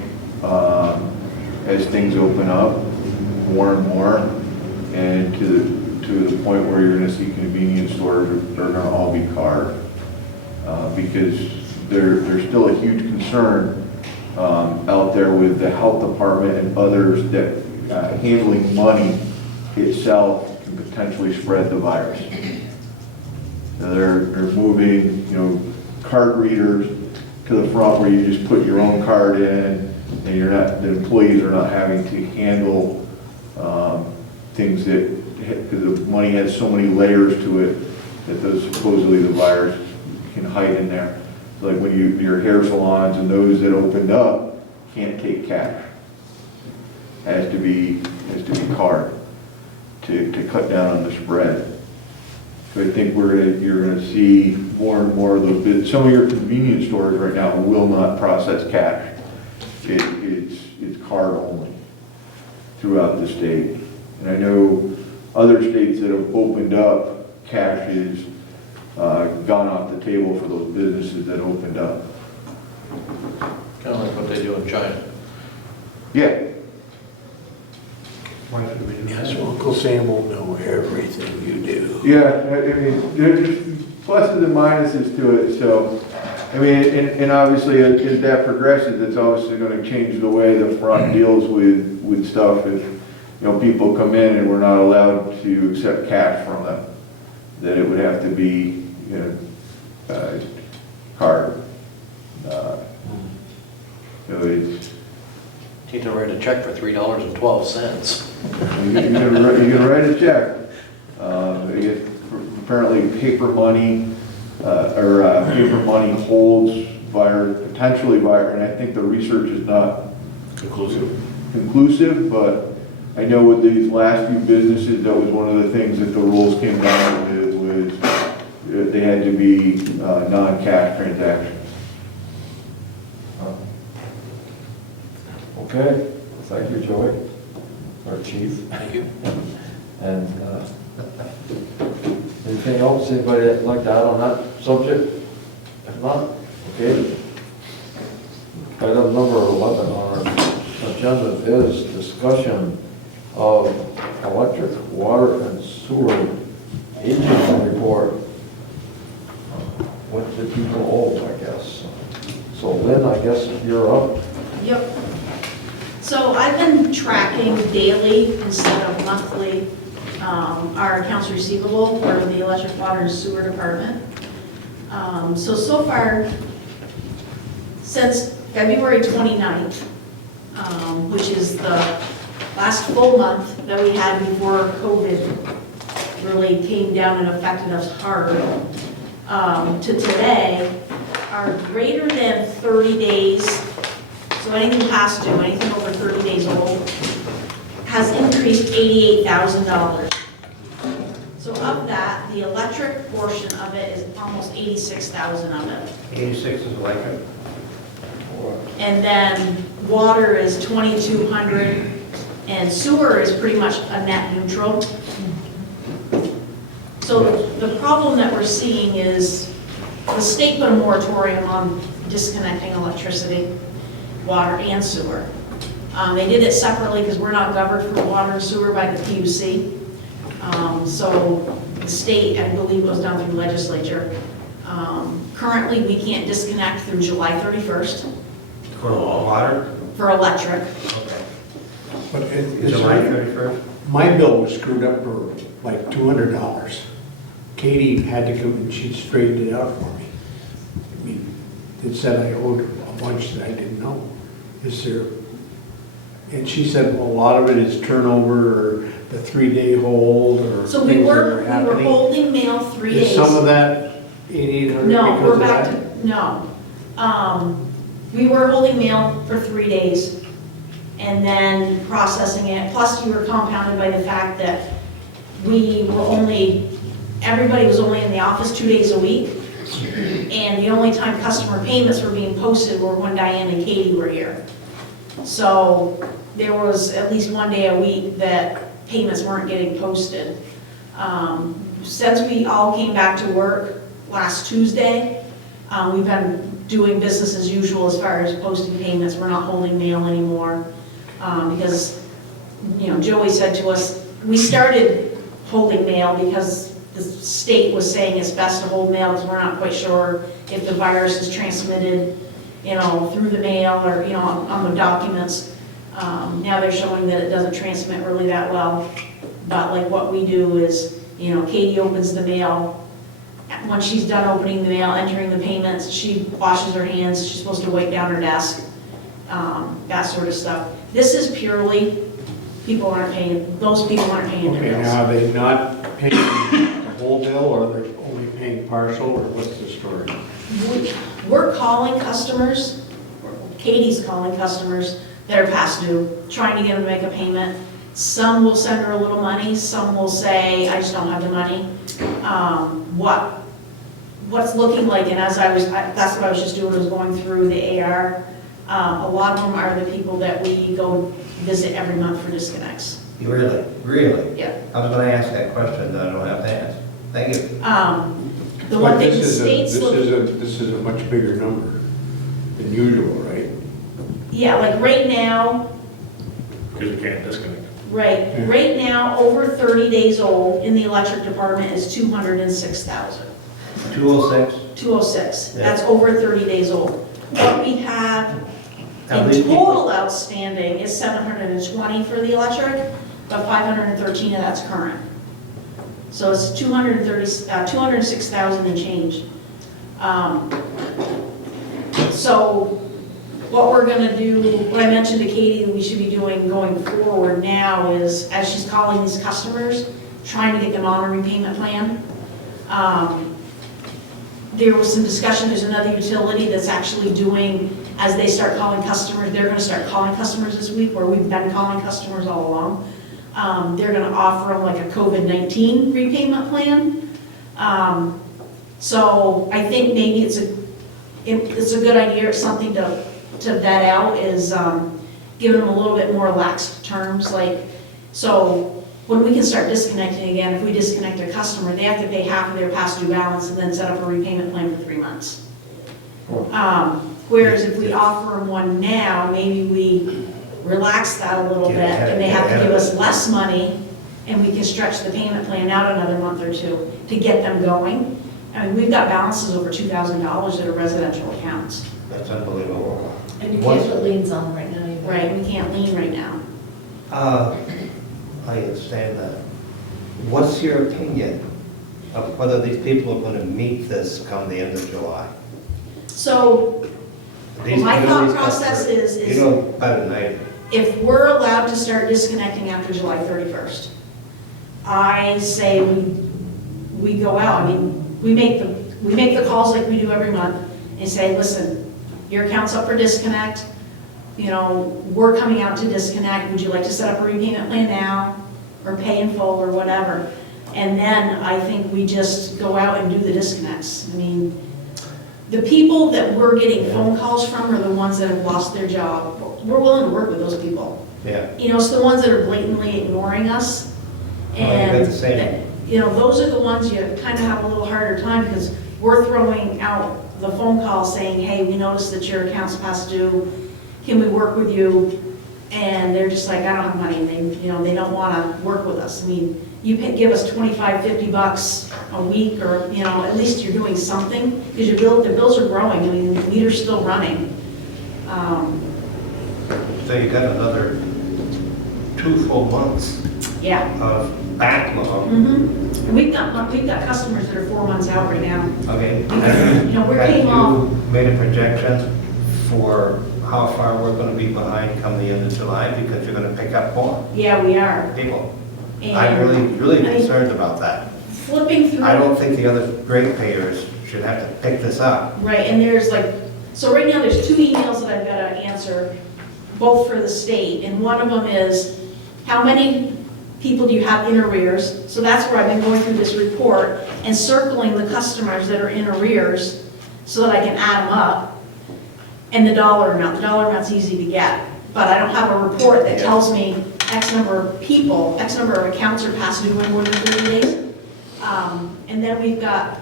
as things open up more and more, and to the point where you're gonna see convenience stores are gonna all be card. Because there's still a huge concern out there with the health department and others that handling money itself can potentially spread the virus. Now they're moving, card readers to the front where you just put your own card in, and the employees are not having to handle things because the money has so many layers to it that those supposedly the virus can hide in there. So like when your hair salons and those that opened up can't take cash. Has to be card to cut down on the spread. So I think you're gonna see more and more of those. Some of your convenience stores right now will not process cash. It's card only throughout the state. And I know other states that have opened up, cash has gone off the table for those businesses that opened up. Kind of like what they do in China. Yeah. Why should we do that? Yes, Uncle Sam will know everything you do. Yeah, I mean, there's pluses and minuses to it, so, I mean, and obviously as that progresses, it's obviously gonna change the way the front deals with stuff. If, people come in and we're not allowed to accept cash from them, then it would have to be, card. It's, Need to write a check for $3.12. you can write a check. Apparently paper money, paper money holds potentially, and I think the research is not conclusive, but I know with these last few businesses, that was one of the things that the rules came down with, was they had to be non-cash transactions. Okay, thank you, Joey, our chief. Thank you. And anything else anybody would like to add on that subject? If not, okay. Item number 11 on our agenda is discussion of electric, water, and sewer agent report. What the people owe, I guess. So Lynn, I guess you're up. Yep. So I've been tracking daily instead of monthly our accounts receivable for the electric, water, and sewer department. So far, since February 29th, which is the last full month that we had before COVID really came down and affected us hard, to today, are greater than 30 days, so anything past due, anything over 30 days old, has increased $88,000. So of that, the electric portion of it is almost $86,000 of it. 86 is electric. And then water is 2,200, and sewer is pretty much a net neutral. So the problem that we're seeing is the state put a moratorium on disconnecting electricity, water, and sewer. They did it separately because we're not governed for water and sewer by the PUC. So the state, I believe, goes down through legislature. Currently, we can't disconnect through July 31st. For water? For electric. Okay. But July 31st? my bill was screwed up for like $200. Katie had to come and she straightened it out for me. I mean, it said I owed a bunch that I didn't know. Is there, and she said, well, a lot of it is turnover or the 3-day hold or So we things that were are happening. holding mail 3 days. Is some of that 8,800 No, because we're of back that? to, no. We were holding mail for 3 days and then processing it. Plus you were compounded by the fact that everybody was only in the office 2 days a week. And the only time customer payments were being posted were when Diane and Katie were here. So there was at least one day a week that payments weren't getting posted. Since we all came back to work last Tuesday, we've been doing business as usual as far as posting payments. We're not holding mail anymore. Because, Joey said to us, we started holding mail because the state was saying it's best to hold mail because we're not quite sure if the virus is transmitted, through the mail or, on the documents. Now they're showing that it doesn't transmit really that well. But like what we do is, Katie opens the mail. When she's done opening the mail, entering the payments, she washes her hands. She's supposed to wipe down her desk, that sort of stuff. This is purely, those people aren't paying Okay, their now bills. are they not paying the whole bill, or are they only paying partial, or what's the story? We're calling customers, Katie's calling customers that are past due, trying to get them to make a payment. Some will send her a little money, some will say, I just don't have the money. What's looking like, and that's what I was just doing, was going through the AR. A lot of them are the people that we go visit every month for disconnects. Really? Really? Yeah. I was gonna ask that question, that I don't have to ask. Thank you. The one But thing the this is a- state's looking. This is a much bigger number than usual, right? Yeah, like right now, Because we can't disconnect. right now, over 30 days old in the electric department is 206,000. 206? 206, Yeah. that's over 30 days old. What we have Now, in these people- total outstanding is 720 for the electric, but 513 of that's current. So it's 206,000 and change. So what we're gonna do, what I mentioned to Katie that we should be doing going forward now is, as she's calling these customers, trying to get them on a repayment plan. There was some discussion, there's another utility that's actually doing, as they start calling customers, they're gonna start calling customers this week, where we've been calling customers all along. They're gonna offer them like a COVID-19 repayment plan. So I think maybe it's a good idea, or something to vet out, is giving them a little bit more lax terms, like, so when we can start disconnecting again, if we disconnect a customer, they have to pay half of their past due balance and then set up a repayment plan for 3 months. Whereas if we offer them one now, maybe we relax that a little bit, and they have to give us less money, and we can stretch the payment plan out another month or two to get them going. I mean, we've got balances over $2,000 that are residential accounts. That's unbelievable. And you What's- can't put liens on them right now either. Right, we can't lean right now. I understand that. What's your opinion of whether these people are gonna meet this come the end of July? So These- my you know thought these process customers- is You know better than I do. if we're allowed to start disconnecting after July 31st, I say we go out, I mean, we make the calls like we do every month and say, listen, your account's up for disconnect, we're coming out to disconnect, would you like to set up a repayment plan now, or pay in full, or whatever? And then I think we just go out and do the disconnects. I mean, the people that we're getting phone calls from are the ones that have lost their job. We're willing to work with those people. Yeah. It's the ones that are blatantly ignoring us. Oh, you And, got the same. those are the ones you kind of have a little harder time, because we're throwing out the phone call saying, hey, we noticed that your account's past due, can we work with you? And they're just like, I don't have money, and they don't want to work with us. I mean, you give us $25, $50 a week, or, at least you're doing something, because the bills are growing, I mean, the meter's still running. So you got another 2 full months Yeah. of backlog. And we've got customers that are 4 months out right now. Okay. We're paying off. Have you made a projection for how far we're gonna be behind come the end of July, because you're gonna pick up more Yeah, we are. people? I'm And really I- concerned about that. flipping through. I don't think the other ratepayers should have to pick this up. Right, and there's so right now there's 2 emails that I've got to answer, both for the state, and one of them is, how many people do you have in arrears? So that's where I've been going through this report and circling the customers that are in arrears so that I can add them up. And the dollar amount's easy to get. but I don't have a report that tells me X number of people, X number of accounts are past due in more than 30 days. And then we've got,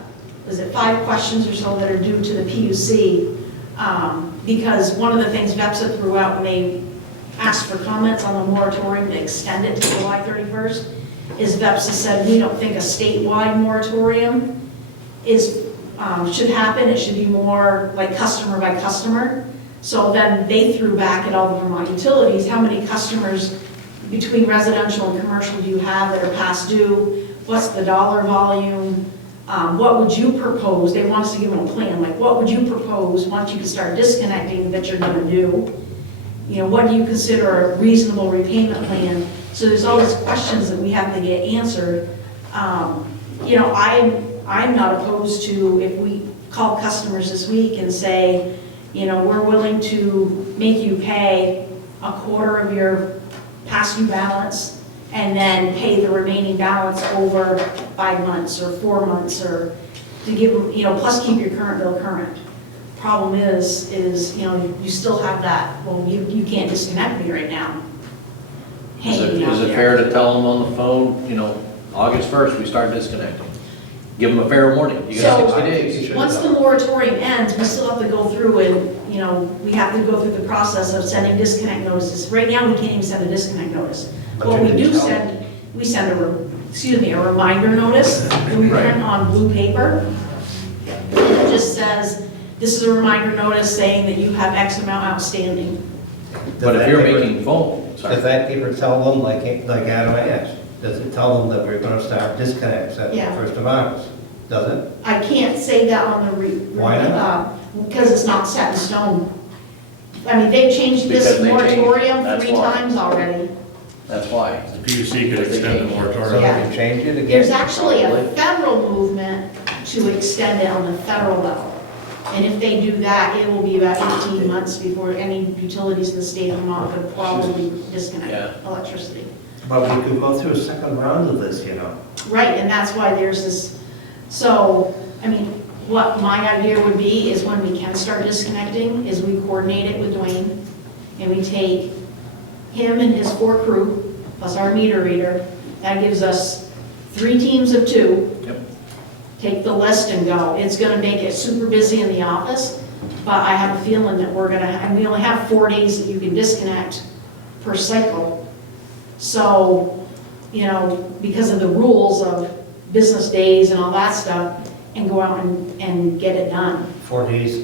is it 5 questions or so that are due to the PUC? Because one of the things VEPSA threw out when they asked for comments on the moratorium to extend it to July 31st, is VEPSA said, we don't think a statewide moratorium should happen. It should be more like customer by customer. So then they threw back at all the Vermont utilities, how many customers between residential and commercial do you have that are past due? What's the dollar volume? What would you propose? They want us to give them a plan, like what would you propose once you can start disconnecting that you're gonna do? You know, what do you consider a reasonable repayment plan? So there's all these questions that we have to get answered. You know, I'm not opposed to if we call customers this week and say, you know, we're willing to make you pay a quarter of your past due balance and then pay the remaining balance over 5 months or 4 months, or to give them, you know, plus keep your current bill current. Problem is, you know, you still have that, well, you can't disconnect me right now. Hanging out Is it there. fair to tell them on the phone, you know, August 1st, we start disconnecting? Give them a fair warning, you got So, 60 days. Once the moratorium ends, we still have to go through and, you know, we have to go through the process of sending disconnect notices. Right now, we can't even send a disconnect notice. But What you we can do tell. send, we send a reminder notice that we print on blue paper. It just says, this is a reminder notice saying that you have X amount outstanding. But if you're making phone, Does that paper tell them, like Adam asked, does it tell them that we're gonna start disconnects at the Yeah. 1st of August? Does it? I can't say that on the Why not? because it's not set in stone. I mean, they've changed this Because they changed it, moratorium that's 3 why. times already. that's why. The PUC could extend the So moratorium. Yeah. we can change it again? There's actually a Probably. federal movement to extend it on the federal level. And if they do that, it will be about 18 months before any utilities in the state of Vermont could probably disconnect Yeah. electricity. But we could go through a second round of this, you know? Right, and that's why there's this, so, I mean, what my idea would be is when we can start disconnecting, is we coordinate it with Dwayne, and we take him and his 4 crew, plus our meter reader, that gives us 3 teams of 2. Yep. Take the list and go. It's gonna make it super busy in the office, but I have a feeling that and we only have 4 days that you can disconnect per cycle. So, you know, because of the rules of business days and all that stuff, and go out and get it done. 4 days,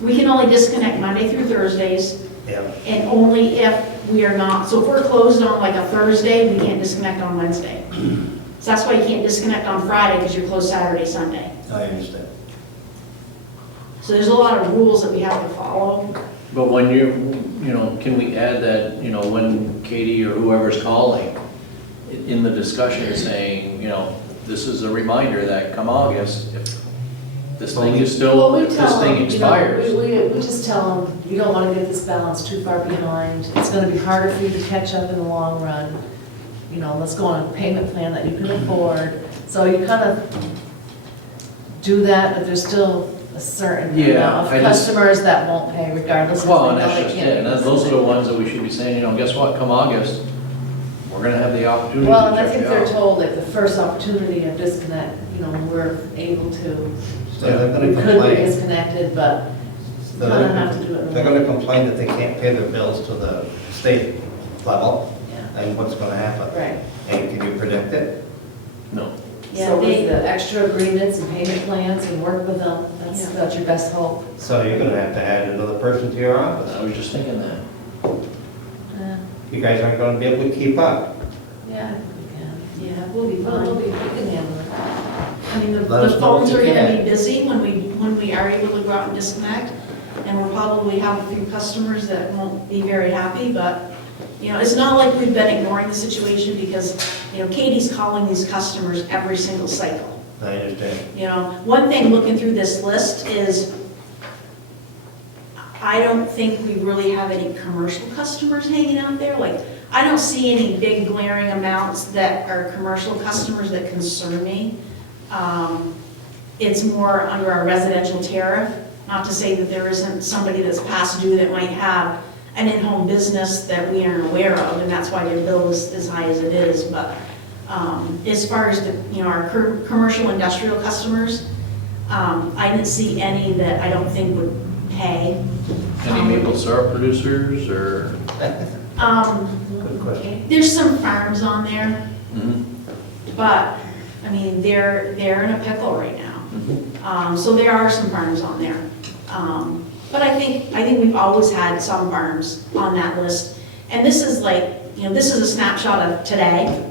We can only disconnect Monday through Thursdays, yeah. and only if we are not, so if we're closed on like a Thursday, we can't disconnect on Wednesday. So that's why you can't disconnect on Friday, because you're closed Saturday, Sunday. I understand. So there's a lot of rules that we have to follow. But when you know, can we add that, you know, when Katie or whoever's calling, in the discussion saying, you know, this is a reminder that come August, if this thing is still, Well, we if this tell thing them, expires. we just tell them, you don't want to get this balance too far behind. It's going to be harder for you to catch up in the long run. You know, let's go on a payment plan that you can afford. So you kind of do that, but there's still a certain Yeah, amount of I just- customers that won't pay regardless. Well, and if they know that's they just can't it, and be those are the listening. ones that we should be saying, you know, guess what, come August, we're gonna have the opportunity Well, to and I check think it they're out. told that the first opportunity of disconnect, you know, we're able to, So they're we gonna could be complain. disconnected, but So kind of have to do it. They're gonna complain that they can't pay their bills to the state level, Yeah. and what's gonna happen? Right. And can you predict it? No, Yeah, So with they- the extra agreements and payment plans and work with them, that's your best hope. So you're gonna have to add another person to your office. I was just thinking that. You guys aren't gonna be able to keep up. Yeah, we can. Yeah, we'll be Well, fine. we can handle it. I mean, Let the us know phones if are you gonna can. be busy when we are able to go out and disconnect, and we'll probably have a few customers that won't be very happy, but, you know, it's not like we've been ignoring the situation, because, you know, Katie's calling these customers every single cycle. I understand. You know, one thing looking through this list is, I don't think we really have any commercial customers hanging out there. Like, I don't see any big glaring amounts that are commercial customers that concern me. It's more under our residential tariff, not to say that there isn't somebody that's past due that might have an in-home business that we aren't aware of, and that's why their bill is as high as it is. But as far as the, our commercial industrial customers, I didn't see any that I don't think would pay. Any maple syrup producers or? Good question. There's some farms on there, but, I mean, they're in a pickle right now. So there are some farms on there. But I think we've always had some farms on that list. And this is like, this is a snapshot of today.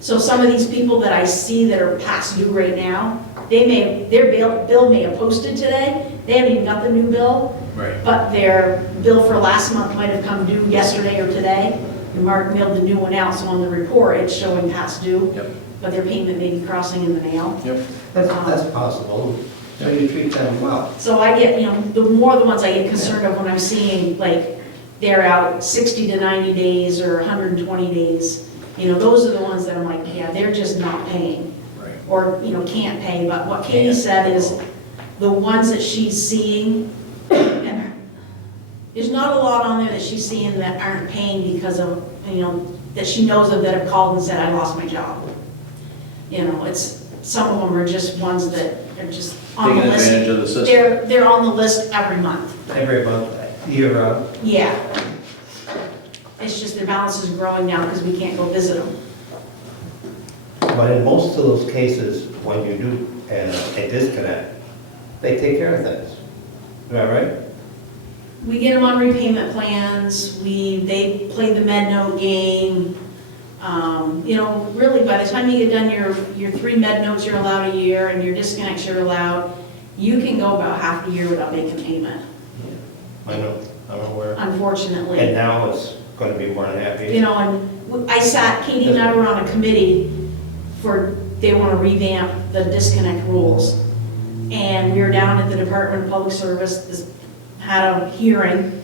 So some of these people that I see that are past due right now, their bill may have posted today. They haven't even got the new bill. Right. But their bill for last month might have come due yesterday or today. And Mark mailed the new one out, so on the report, it's showing past due. Yep. But their payment may be crossing in the mail. Yep. That's possible. So you treat them well. So I get, the more the ones I get concerned of when I'm seeing, like, they're out 60 to 90 days or 120 days. Those are the ones that I'm like, yeah, they're just not paying. Right. Or, can't pay. But what Katie said is the ones that she's seeing, and there's not a lot on there that she's seeing that aren't paying because of, that she knows of that have called and said, I lost my job. Some of them are just ones that are just on the Taking list. advantage of the system. They're on the list every month. Every month, year round. Yeah. It's just their balance is growing now because we can't go visit them. But in most of those cases, when you do a disconnect, they take care of things. Is that right? We get them on repayment plans, they play the med note game. Really, by the time you get done your 3 med notes you're allowed a year and your disconnects you're allowed, you can go about half a year without making payment, I know, I'm aware. unfortunately. And now it's going to be more than happy. And Katie and I were on a committee they want to revamp the disconnect rules. And we were down at the Department of Public Service, had a hearing,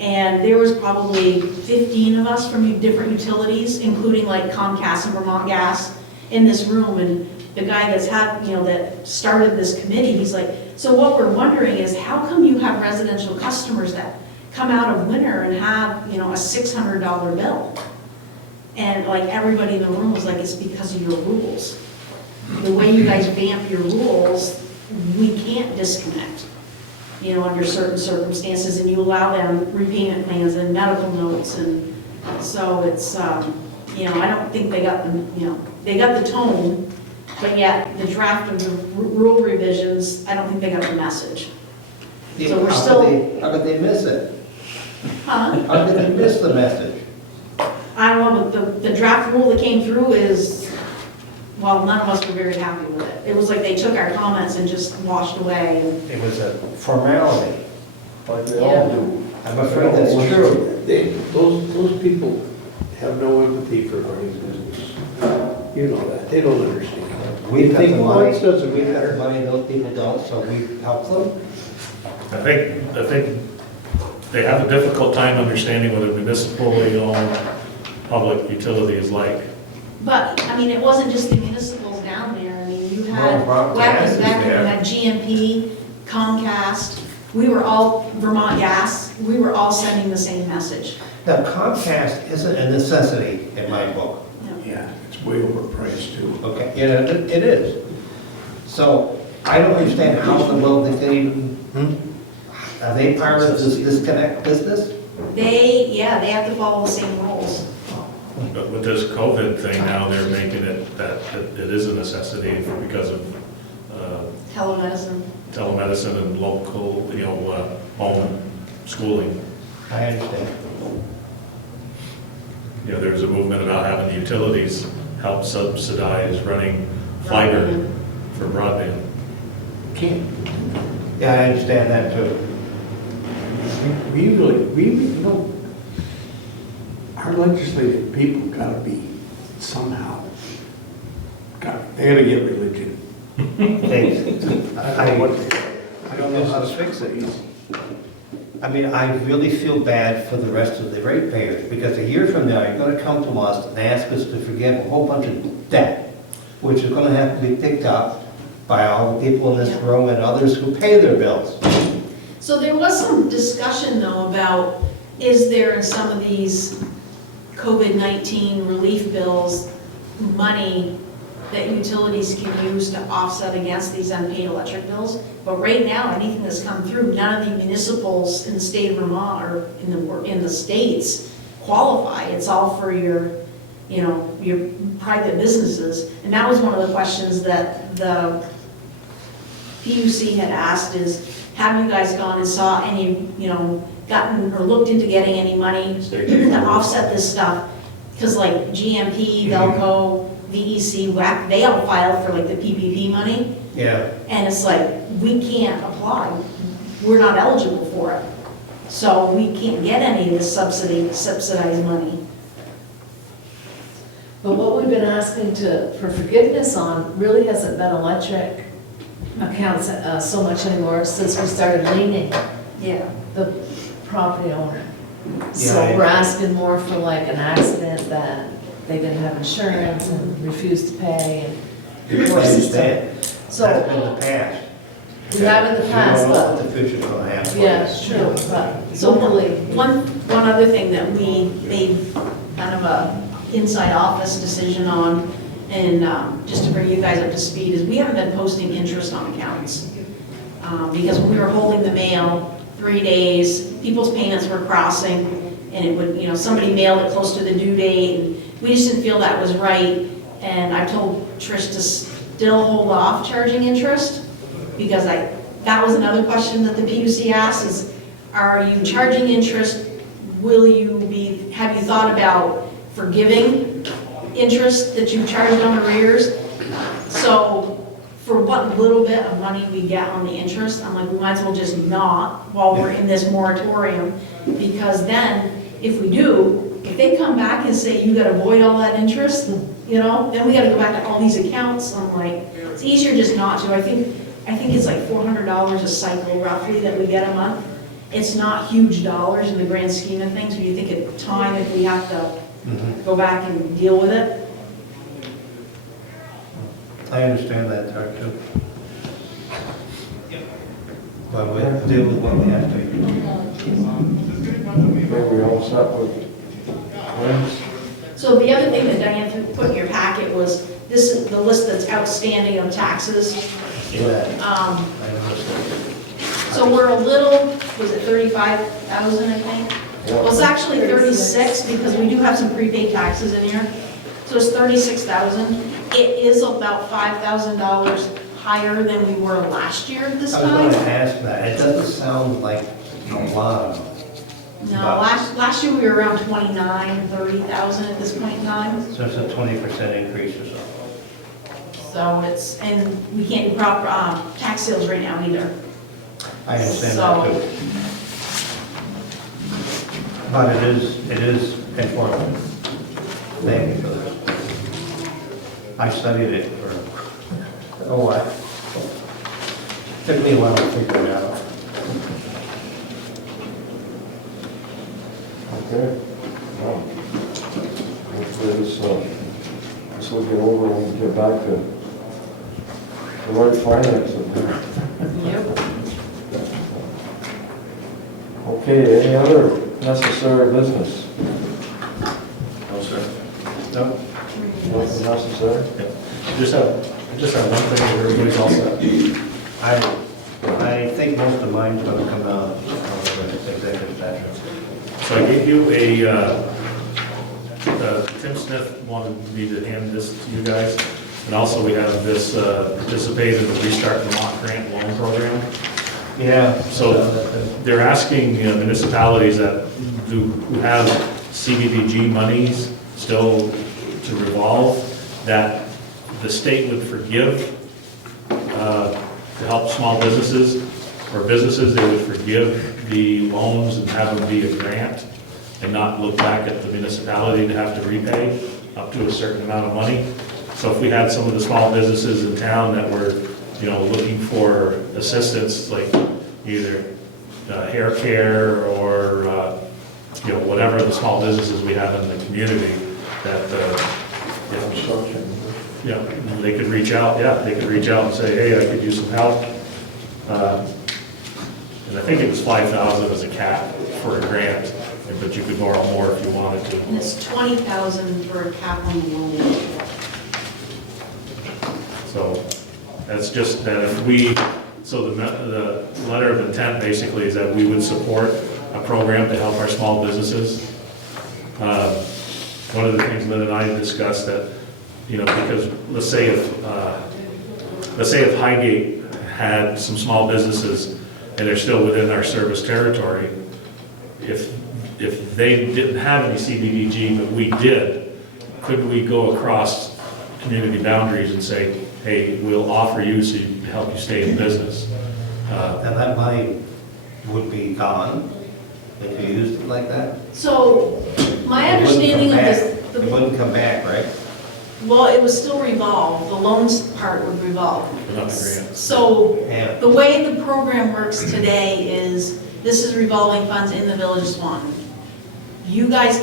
and there was probably 15 of us from different utilities, including like Comcast and Vermont Gas, in this room. And the guy that started this committee, he's like, so what we're wondering is how come you have residential customers that come out of winter and have, a $600 bill? And like everybody in the room was like, it's because of your rules. The way you guys vamp your rules, we can't disconnect, under certain circumstances, and you allow them repayment plans and medical notes, and so it's, I don't think they got they got the tone, but yet the draft of the rule revisions, I don't think they got the message. So we're still. How could they miss it? Huh? How did they miss the message? I don't know, but the draft rule that came through is, well, none of us were very happy with it. It was like they took our comments and just washed away. It was a formality. Like they all do. I'm afraid that's true. Those people have no empathy for running business. You know that, they don't understand. We've got the Think, well, money, it doesn't we've got matter. the money, those people don't, so we help them. I think they have a difficult time understanding what a municipally owned public utility is like. But, it wasn't just the municipals down there. You had Well, Vermont Gas is Wappy, you there. had GMP, Comcast. We were all, Vermont Gas, we were all sending the same message. Now Comcast isn't a necessity in my book, Yeah, it's way overpriced too. okay? It is. So I don't understand how in the world they can even, are they part of this disconnect business? They have to follow the same rules. But with this COVID thing now, they're making it that it is a necessity because of Telemedicine. telemedicine and local, home schooling. I understand. There's a movement about having the utilities help subsidize running fiber for broadband. Can't. Yeah, I understand that too. Our legislative people gotta be somehow, they gotta get religion. Thanks. I don't know how to fix it. I really feel bad for the rest of the ratepayers, because a year from now, you're gonna come to us and ask us to forgive a whole bunch of debt, which is gonna have to be picked up by all the people in this room and others who pay their bills. So there was some discussion though about is there in some of these COVID-19 relief bills, money that utilities can use to offset against these unpaid electric bills? But right now, anything that's come through, none of the municipals in the state of Vermont or in the states qualify. It's all for your private businesses. And that was one of the questions that the PUC had asked is, have you guys gone and saw any, gotten or looked into getting any money to offset this stuff? Because like GMP, Velco, VEC, WAC, they all filed for like the PPP money. Yeah. And it's like, we can't apply. We're not eligible for it. So we can't get any of the subsidized money. But what we've been asking for forgiveness on really hasn't been electric accounts so much anymore since we started leaning Yeah. the property owner. Yeah, So we're asking more for like an accident that they didn't have insurance and refused to pay and I understand. So That's been the past. we have in the past, You don't know but, what the future's gonna have. yeah, it's true, but So locally, one other thing that we made kind of a inside office decision on, and just to bring you guys up to speed, is we haven't been posting interest on accounts. Because when we were holding the mail 3 days, people's payments were crossing, and it would, somebody mailed it close to the due date, and we just didn't feel that was right. And I told Trish to still hold off charging interest, because that was another question that the PUC asked is, are you charging interest? Have you thought about forgiving interest that you charged on arrears? So for what little bit of money we get on the interest, I'm like, we might as well just not while we're in this moratorium, because then if we do, if they come back and say you gotta void all that interest, then we gotta go back to all these accounts. I'm like, it's easier just not to. I think it's like $400 a cycle roughly that we get a month. It's not huge dollars in the grand scheme of things when you think of time if we have to go back and deal with it. I understand that part too. But we have to deal with what we have to. Okay, we all set with claims? So the other thing that Diane put in your packet was, this is the list that's outstanding of taxes. Yeah. I understand. So we're a little, was it 35,000, I think? Well, it's actually 36 because we do have some prepaid taxes in here. So it's 36,000. It is about $5,000 higher than we were last year at this I was going to time. ask that. It doesn't sound like a lot. No, last year we were around 29, 30,000 at this point in time. So it's a 20% increase or so. So it's, and we can't do proper tax sales right now either. I understand that too. But it is informative. Thank you for this. I studied it for a while. Took me a while to figure it out. Okay. Well, hopefully this will get over and we get back to the right finances. Yep. Okay, any other necessary business? No, sir. No? Nothing necessary? I just have one thing, where everybody's all set. I think most of mine's going to come out of the executive session. So I gave you Tim Smith wanted me to hand this to you guys. And also we have this participate in the Restart Vermont Grant Loan Program. Yeah. So they're asking municipalities who have CDBG monies still to revolve, that the state would forgive to help small businesses, or businesses, they would forgive the loans and have them be a grant and not look back at the municipality to have to repay up to a certain amount of money. So if we had some of the small businesses in town that were, looking for assistance, like either hair care or, whatever the small businesses we have in the community, that, they could reach out, and say, hey, I could use some help. And I think it was 5,000 as a cap for a grant. but you could borrow more if you wanted to. And it's 20,000 for a cap on the loan. So that's just that if we, so the letter of intent basically is that we would support a program to help our small businesses. One of the things Lynn and I discussed that, you know, because let's say if Highgate had some small businesses and they're still within our service territory, if they didn't have any CDBG, but we did, could we go across community boundaries and say, hey, we'll offer you so you can help you stay in business? And that money would be gone if you used it like that? So, my It wouldn't understanding come of back. this, It wouldn't come back, right? well, it would still revolve, the loans part would revolve. Without the grant. So, Yeah. the way the program works today is, this is revolving funds in the Village of Swanton. You guys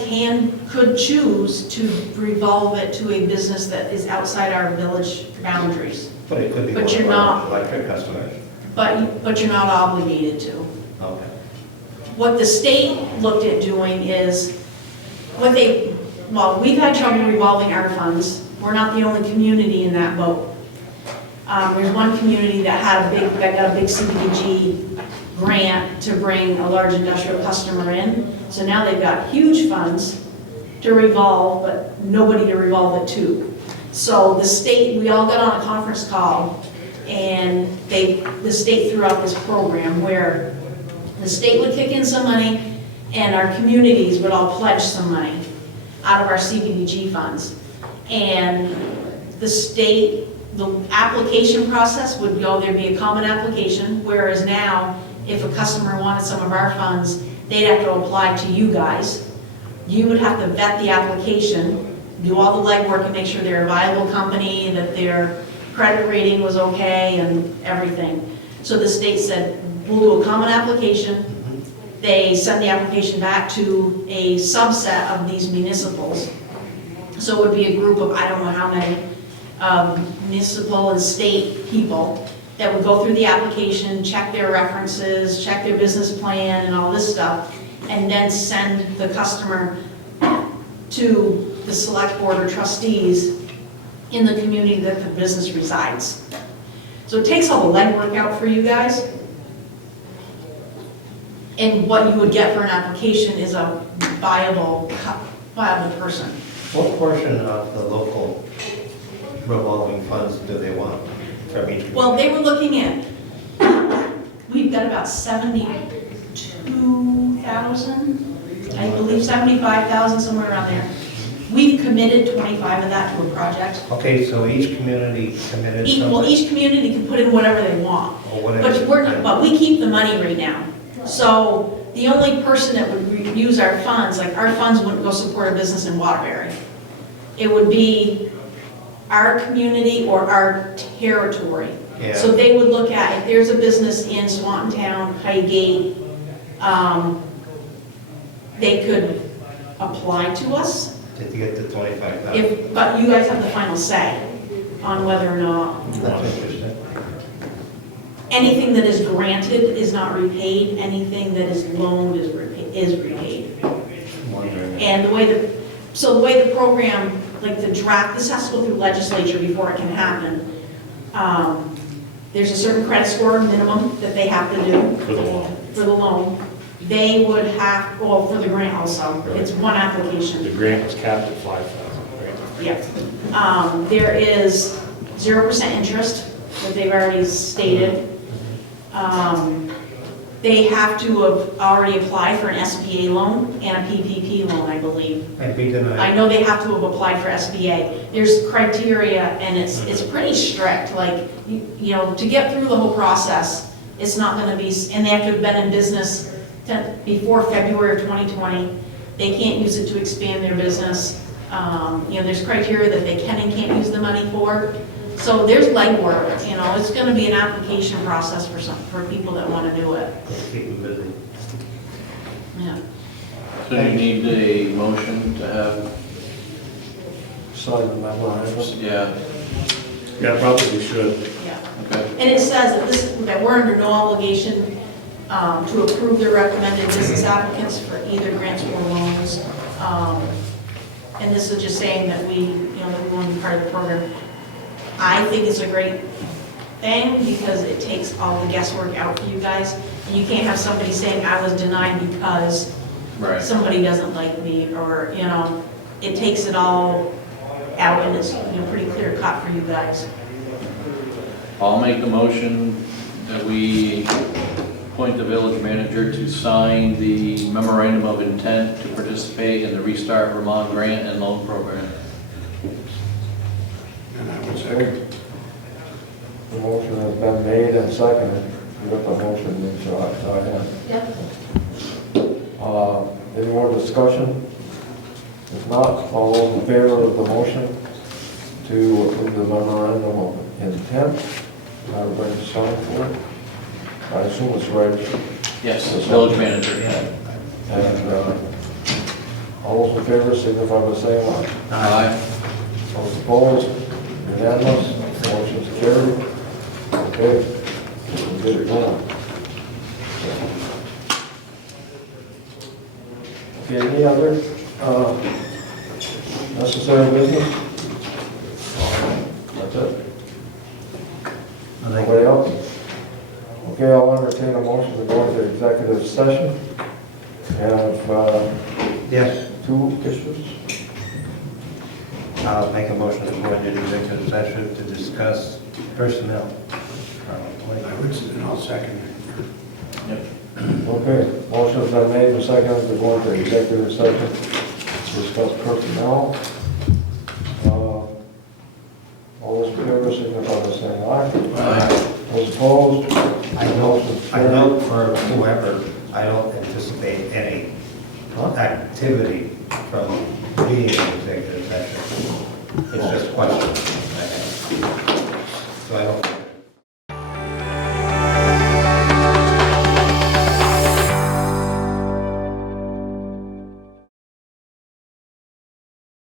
could choose to revolve it to a business that is outside our village boundaries, But it could be But one you're of our not. electric customers. but you're not obligated to. Okay. What the state looked at doing is, we've had trouble revolving our funds. We're not the only community in that boat. There's one community that got a big CDBG grant to bring a large industrial customer in. So now they've got huge funds to revolve, but nobody to revolve it to. So the state, we all got on a conference call, and the state threw out this program where the state would kick in some money, and our communities would all pledge some money out of our CDBG funds. And the application process would go, there'd be a common application, whereas now, if a customer wanted some of our funds, they'd have to apply to you guys. You would have to vet the application, do all the legwork and make sure they're a viable company, that their credit rating was okay and everything. So the state said, we'll do a common application. They send the application back to a subset of these municipals. So it would be a group of, I don't know how many, municipal and state people that would go through the application, check their references, check their business plan and all this stuff, and then send the customer to the select board or trustees in the community that the business resides. So it takes all the legwork out for you guys. And what you would get for an application is a viable person. What portion of the local revolving funds do they want from each? Well, they were looking at, we've got about 72,000, I believe 75,000, somewhere around there. We've committed 25 of that to a project. Okay, so each community committed Well, something? each community can put in whatever they want, Or whatever. but we keep the money right now. So the only person that would use our funds, like our funds wouldn't go support a business in Waterbury. It would be our community or our territory. Yeah. So they would look at, if there's a business in Swanton Town, Highgate, they could apply to us. To get to 25,000? But you guys have the final say on whether or not. That's interesting. Anything that is granted is not repaid, anything that is loaned is repaid. Wondering. And the way the program, like the draft, this has to go through legislature before it can happen. There's a certain credit score minimum that they have to do For the loan. for the loan. They would have, well, for the grant also, it's one application. The grant was capped at 5,000, right? Yep. There is 0% interest that they've already stated. They have to have already applied for an SBA loan and a PPP loan, I believe. I'd be denied. I know they have to have applied for SBA. There's criteria, and it's pretty strict, like, you know, to get through the whole process, it's not gonna be, and they have to have been in business before February of 2020. They can't use it to expand their business. You know, there's criteria that they can and can't use the money for. So there's legwork, you know, it's gonna be an application process for people that wanna do it. Keep them busy. Yeah. So you need a motion to have, Sign the memorandums. yeah, Yeah, probably should. Yeah. okay. And it says that that we're under no obligation to approve the recommended business applicants for either grants or loans. And this is just saying that we want to be part of the program. I think it's a great thing because it takes all the guesswork out for you guys. And you can't have somebody saying, I was denied because somebody doesn't like me, or, it takes it all out, and it's, pretty clear cut for you guys. I'll make the motion that we appoint the village manager to sign the memorandum of intent to participate in the Restart Vermont grant and loan program. And I would second. The motion has been made and seconded. You got the motion, so I have. Yep. Any more discussion? If not, all those in favor of the motion to approve the memorandum of intent, everybody to sign for it? I assume it's registered. Yes, village manager. And all those in favor signify by saying aye. Aye. Those opposed, unanimous, motion's carried. Okay, we'll get it going. Okay, any other necessary business? That's it? Nobody else? Okay, I'll entertain a motion to go into executive session. Have Yes, two issues. I'll make a motion to go into executive session to discuss personnel. I would, and I'll second it. Okay, motion's been made and seconded to go into executive session to discuss personnel. All those in favor signify by saying aye. Aye. Those opposed? I know for whoever, I don't anticipate any activity from being in executive session. It's just questions I have. So I don't